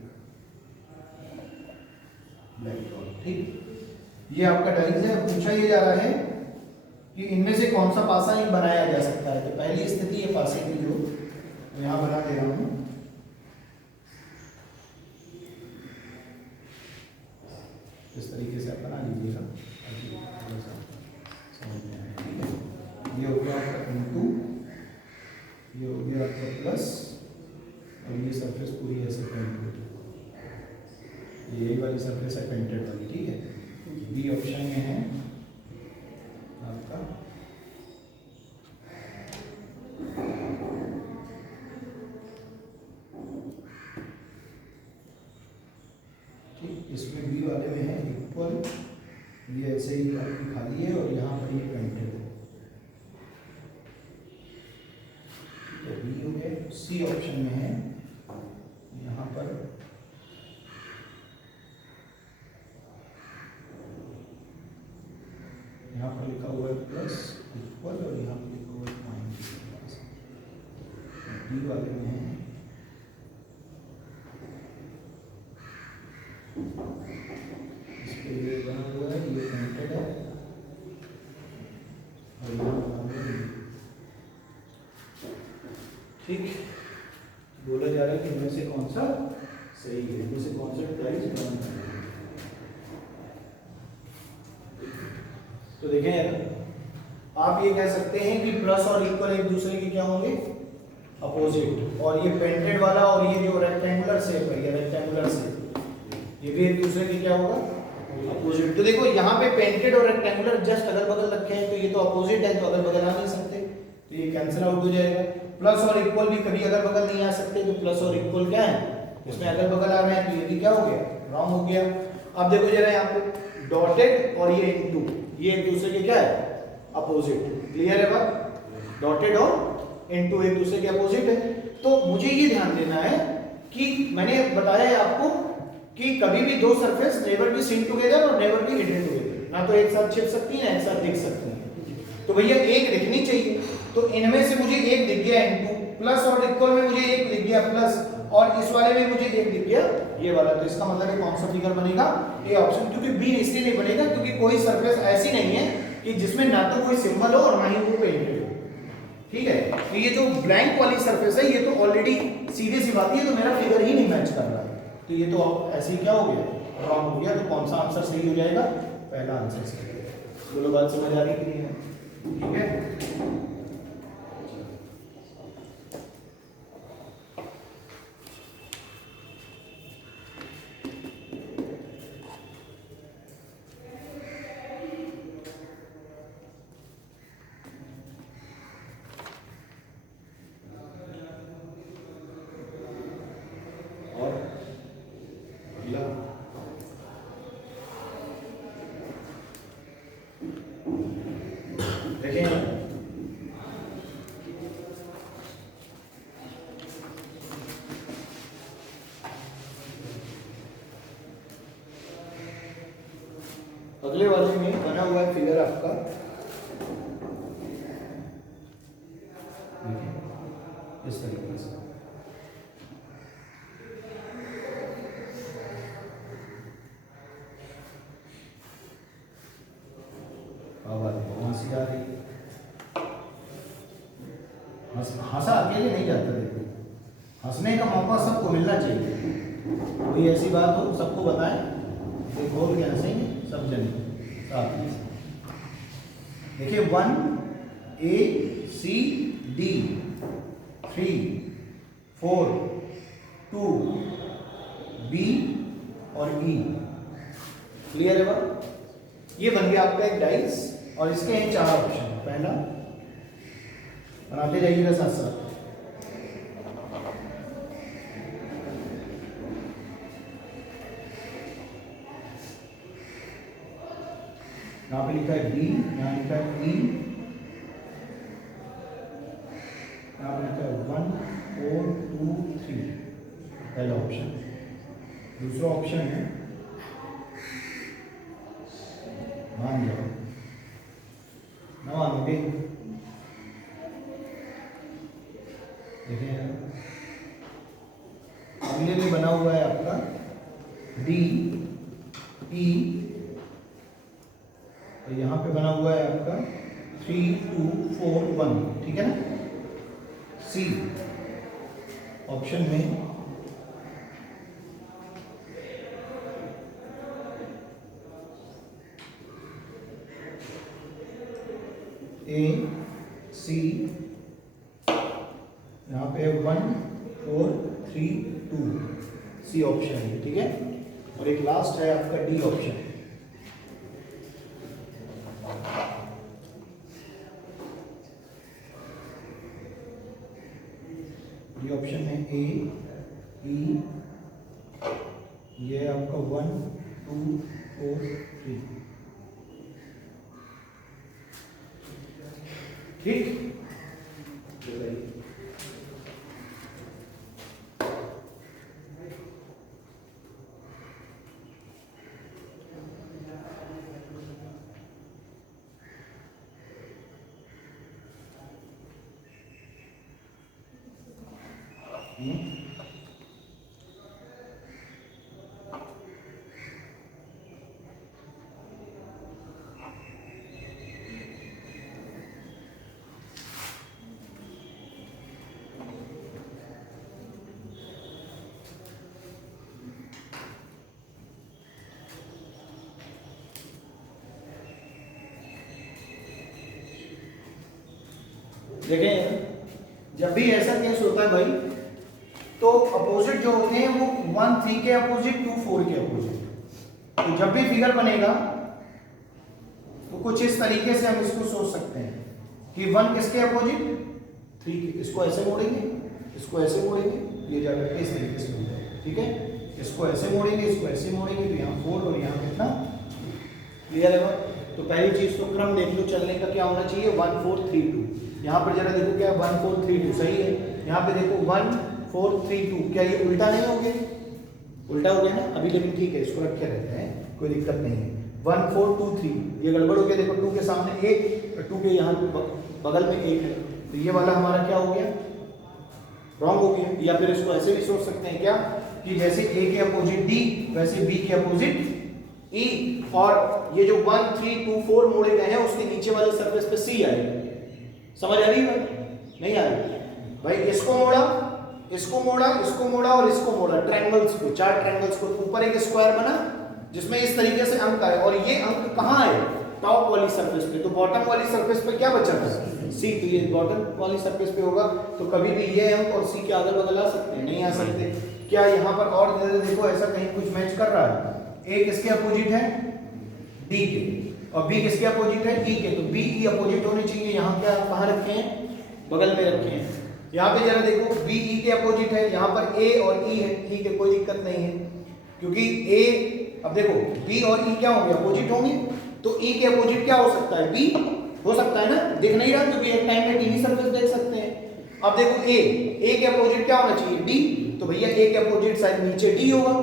ब्लैक डॉट, ठीक। ये आपका डाइज है। पूछा ये जा रहा है कि इनमें से कौन सा पासा ही बनाया जा सकता है। तो पहली स्थिति ये पासे की जो यहाँ बना दे रहा हूँ, इस तरीके से आप बना लीजिएगा, समझ में आए, ठीक है। ये हो गया आपका इनटू, ये हो गया आपका प्लस, और ये सरफेस पूरी ऐसे पेंटेड, ये वाली सरफेस है पेंटेड वाली, ठीक है। बी ऑप्शन में है आपका ठीक, इसमें बी वाले में है इक्वल, ये ऐसे ही आपकी खाली है और यहाँ पर ये पेंटेड है, ठीक है। बी हो गया। सी ऑप्शन में है यहाँ पर लिखा हुआ है प्लस इक्वल, और यहाँ पर लिखा हुआ है माइनस। बी वाले में है इसके लिए बना हुआ है, ये पेंटेड है, और यहाँ बना हुआ है, ठीक। बोला जा रहा है कि इनमें से कौन सा सही है, इनमें से कौन सा प्राइस बना है। तो देखें यार, आप ये कह सकते हैं कि प्लस और इक्वल एक दूसरे के क्या होंगे, अपोजिट। और ये पेंटेड वाला और ये जो रेक्टेंगुलर शेप है, ये रेक्टेंगुलर शेप, ये भी एक दूसरे के क्या होगा, अपोजिट। तो देखो यहाँ पे पेंटेड और रेक्टेंगुलर जस्ट अगल बगल रखे हैं, तो ये तो अपोजिट है, तो अगल बगल आ नहीं सकते, तो ये कैंसिल आउट हो जाएगा। प्लस और इक्वल भी कभी अगल बगल नहीं आ सकते, तो प्लस और इक्वल क्या है, इसमें अगल बगल आ रहे हैं, तो ये भी क्या हो गया, रॉन्ग हो गया। अब देखो जरा यहाँ पे डॉटेड और ये इनटू, ये एक दूसरे के क्या है, अपोजिट। क्लियर है बात, डॉटेड और इनटू एक दूसरे के अपोजिट है। तो मुझे ये ध्यान देना है कि मैंने बताया है आपको कि कभी भी दो surface never be seen together और नेवर बी हिडन टुगेदर, ना तो एक साथ छिप सकती है ना एक साथ दिख सकती है। तो भैया एक दिखनी चाहिए, तो इनमें से मुझे एक दिख गया इनटू, प्लस और इक्वल में मुझे एक दिख गया प्लस, और इस वाले में मुझे एक दिख गया ये वाला। तो इसका मतलब कौन सा फिगर बनेगा, ए ऑप्शन। क्योंकि बी इसलिए नहीं बनेगा क्योंकि कोई सरफेस ऐसी नहीं है कि जिसमें ना तो कोई सिंबल हो और ना ही वो पेंटेड हो, ठीक है। तो ये जो ब्लैंक वाली सरफेस है, ये तो ऑलरेडी सीधे सी बात है, तो मेरा फिगर ही नहीं मैच कर रहा है, तो ये तो ऐसे ही क्या हो गया, रॉन्ग हो गया। तो कौन सा आंसर सही हो जाएगा, पहला आंसर सही है। बोलो बात समझ आ रही कि नहीं है, ठीक है। अगले वाले में बना हुआ है फिगर आपका, इस तरीके से। आवाज हंसी आ रही है, हंसा अकेले नहीं जाता, देखो हंसने का मौका सबको मिलना चाहिए। कोई ऐसी बात हो सबको बताएं, एक बोल के हंसेंगे सब जने साथ में। देखिए 1 A C D 3 4 2 B और E। क्लियर है बात? ये बन गया आपका एक डाइस और इसके हैं 4 ऑप्शन। पहला बनाते जाइएगा साथ साथ। यहाँ पे लिखा है B, यहाँ लिखा है E, यहाँ पे लिखा है 1 4 2 3, पहला ऑप्शन। दूसरा ऑप्शन है मान जाओ ना मानोगे, देखिए अगले में बना हुआ है आपका D E और यहाँ पे बना हुआ है आपका 3 2 4 1, ठीक है ना। C ऑप्शन में A C, यहाँ पे 1 4 3 2, C ऑप्शन है, ठीक है। और एक लास्ट है आपका D ऑप्शन। D ऑप्शन में A E, ये आपका 1 2 4 3, ठीक। देखें जब भी ऐसा केस होता है भाई, तो अपोजिट जो होते हैं वो 1 3 के अपोजिट 2 4 के अपोजिट। तो जब भी फिगर बनेगा तो कुछ इस तरीके से हम इसको सोच सकते हैं कि 1 किसके अपोजिट 3 के। इसको ऐसे मोड़ेंगे, इसको ऐसे मोड़ेंगे, ये जाकर इस तरीके से होता है, ठीक है। इसको ऐसे मोड़ेंगे, इसको ऐसे मोड़ेंगे, तो यहाँ 4 और यहाँ कितना। क्लियर है? तो पहली चीज तो क्रम देख लो चलने का क्या होना चाहिए, 1 4 3 2। यहाँ पर जरा देखो क्या 1 4 3 2 सही है। यहाँ पे देखो 1 4 3 2, क्या ये उल्टा नहीं हो गया? उल्टा हो गया ना अभी, लेकिन ठीक है इसको रखे रहते हैं, कोई दिक्कत नहीं है। 1 4 2 3, ये गड़बड़ हो गया। देखो 2 के सामने 1 और 2 के यहाँ बगल में 1 है, तो ये वाला हमारा क्या हो गया, रॉन्ग हो गया। या फिर इसको ऐसे भी सोच सकते हैं क्या कि जैसे A के अपोजिट D वैसे B के अपोजिट E, और ये जो 1 3 2 4 मोड़े गए हैं उसके नीचे वाले सरफेस पे C आएगा। समझ आ रही है? नहीं आ रही भाई? इसको मोड़ा, इसको मोड़ा, इसको मोड़ा और इसको मोड़ा, ट्रायंगल्स को, 4 ट्रायंगल्स को, ऊपर एक स्क्वायर बना जिसमें इस तरीके से अंक आए, और ये अंक कहाँ आए, टॉप वाली सरफेस पे। तो बॉटम वाली सरफेस पे क्या बचा था, C, तो ये बॉटम वाली सरफेस पे होगा। तो कभी भी ये अंक और C के अगल बगल आ सकते हैं? नहीं आ सकते। क्या यहाँ पर और देखो ऐसा कहीं कुछ मैच कर रहा है? A किसके अपोजिट है, D के, और B किसके अपोजिट है, E के। तो B E अपोजिट होने चाहिए। यहाँ क्या कहाँ रखे हैं, बगल में रखे हैं। यहाँ पे जरा देखो B E के अपोजिट है, यहाँ पर A और E है, ठीक है कोई दिक्कत नहीं है, क्योंकि A, अब देखो B और E क्या होंगे, अपोजिट होंगे। तो E के अपोजिट क्या हो सकता है, B हो सकता है ना, दिख नहीं रहा क्योंकि एक टाइम में टीवी सरफेस देख सकते हैं। अब देखो A के अपोजिट क्या होना चाहिए, D, तो भैया A के अपोजिट साइड नीचे D होगा,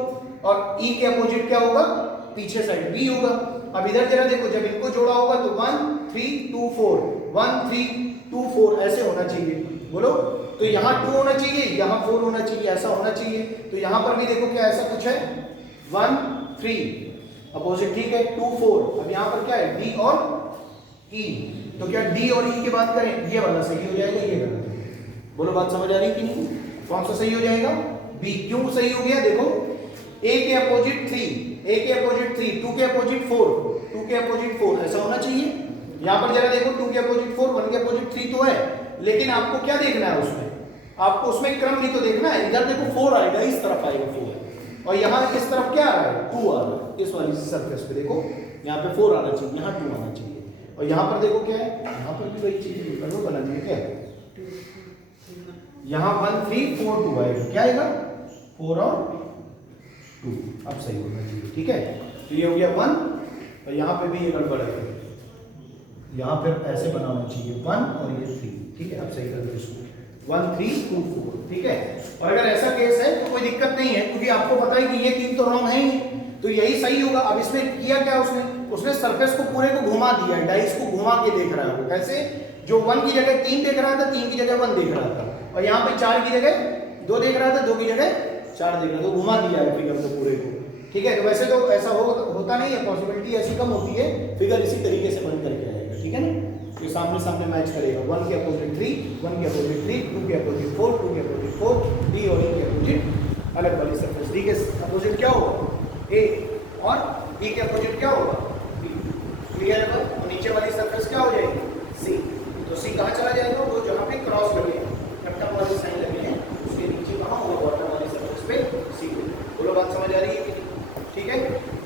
और E के अपोजिट क्या होगा, पीछे साइड B होगा। अब इधर जरा देखो, जब इनको जोड़ा होगा तो 1 3 2 4, 1 3 2 4 ऐसे होना चाहिए, बोलो। तो यहाँ 2 होना चाहिए, यहाँ 4 होना चाहिए, ऐसा होना चाहिए। तो यहाँ पर भी देखो क्या ऐसा कुछ है, 1 3 अपोजिट, ठीक है, 2 4। अब यहाँ पर क्या है, D और E, तो क्या D और E की बात करें, ये वाला सही हो जाएगा, ये गलत है। बोलो बात समझ आ रही कि नहीं? कौन सा सही हो जाएगा, B। क्यों सही हो गया, देखो ए के अपोजिट 3, ए के अपोजिट 3, 2 के अपोजिट 4, 2 के अपोजिट 4, ऐसा होना चाहिए। यहाँ पर जरा देखो 2 के अपोजिट 4, 1 के अपोजिट 3 तो है, लेकिन आपको क्या देखना है उसमें, आपको उसमें क्रम भी तो देखना है। इधर देखो 4 आएगा, इस तरफ आएगा 4, और यहाँ इस तरफ क्या आ रहा है 2 आ रहा है। इस वाली सरफेस पे देखो यहाँ पे 4 आना चाहिए, यहाँ 2 आना चाहिए, और यहाँ पर देखो क्या है, यहाँ पर भी वही चीज बना दी क्या है, यहाँ 1 3 4 2 आएगा, क्या आएगा 4 और 2, अब सही होना चाहिए। ठीक है, तो ये हो गया 1, और यहाँ पे भी ये गड़बड़ है, यहाँ पर ऐसे बनाना चाहिए 1 और ये 3। ठीक है, अब सही कर दो इसको 1 3 2 4। ठीक है, और अगर ऐसा केस है तो कोई दिक्कत नहीं है, क्योंकि आपको पता है कि ये 3 तो रॉन्ग है ही, तो यही सही होगा। अब इसमें किया क्या उसने सरफेस को पूरे को घुमा दिया है, डाइस को घुमा के देख रहा है। कैसे, जो 1 की जगह 3 देख रहा था, 3 की जगह 1 देख रहा था, और यहाँ पे 4 की जगह 2 देख रहा था, 2 की जगह 4 देख रहा था, तो घुमा दिया है फिगर को पूरे को। ठीक है, तो वैसे तो ऐसा होता नहीं है, पॉसिबिलिटी ऐसी कम होती है, फिगर इसी तरीके से बन करके आएगा। ठीक है ना, तो सामने सामने मैच करेगा, 1 के अपोजिट 3, 1 के अपोजिट 3, 2 के अपोजिट 4, 2 के अपोजिट 4, डी और ई के अपोजिट अलग वाली सरफेस। डी के अपोजिट क्या होगा ए, और ई के अपोजिट क्या होगा बी। क्लियर है? और नीचे वाली सरफेस क्या हो जाएगी सी। तो सी कहाँ चला जाएगा, वो जहाँ पे क्रॉस लगे हैं, कट्टा वाली साइन लगे हैं, उसके नीचे कहाँ होगा, बॉटम वाली सरफेस पे सी। बोलो बात समझ आ रही है कि नहीं? ठीक है,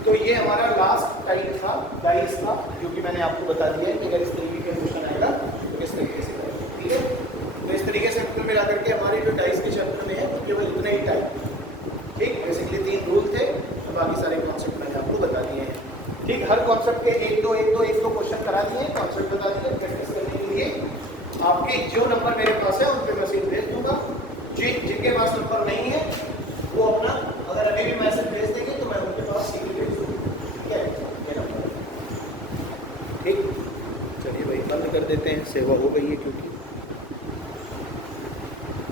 तो ये हमारा लास्ट टाइप था डाइस का, जो कि मैंने आपको बता दिया है कि अगर इस तरीके का क्वेश्चन आएगा तो किस तरीके से करेंगे। ठीक है, तो इस तरीके से कुल मिला करके हमारे जो डाइस के चैप्टर में है वो केवल इतने ही टाइप। ठीक, बेसिकली 3 रूल थे, तो बाकी सारे कॉन्सेप्ट मैंने आपको बता दिए हैं। ठीक, हर कॉन्सेप्ट के एक दो क्वेश्चन करा दिए, कॉन्सेप्ट बता दिए। प्रैक्टिस करने के लिए आपके जो नंबर मेरे पास है उन पर मैसेज भेज दूंगा, जिनके पास नंबर नहीं है वो अपना अगर अभी भी मैसेज भेज देंगे तो मैं उनके पास सीधी भेज दूंगा। ठीक है, ये नंबर। ठीक, चलिए भाई बंद कर देते हैं, सेवा हो गई है क्योंकि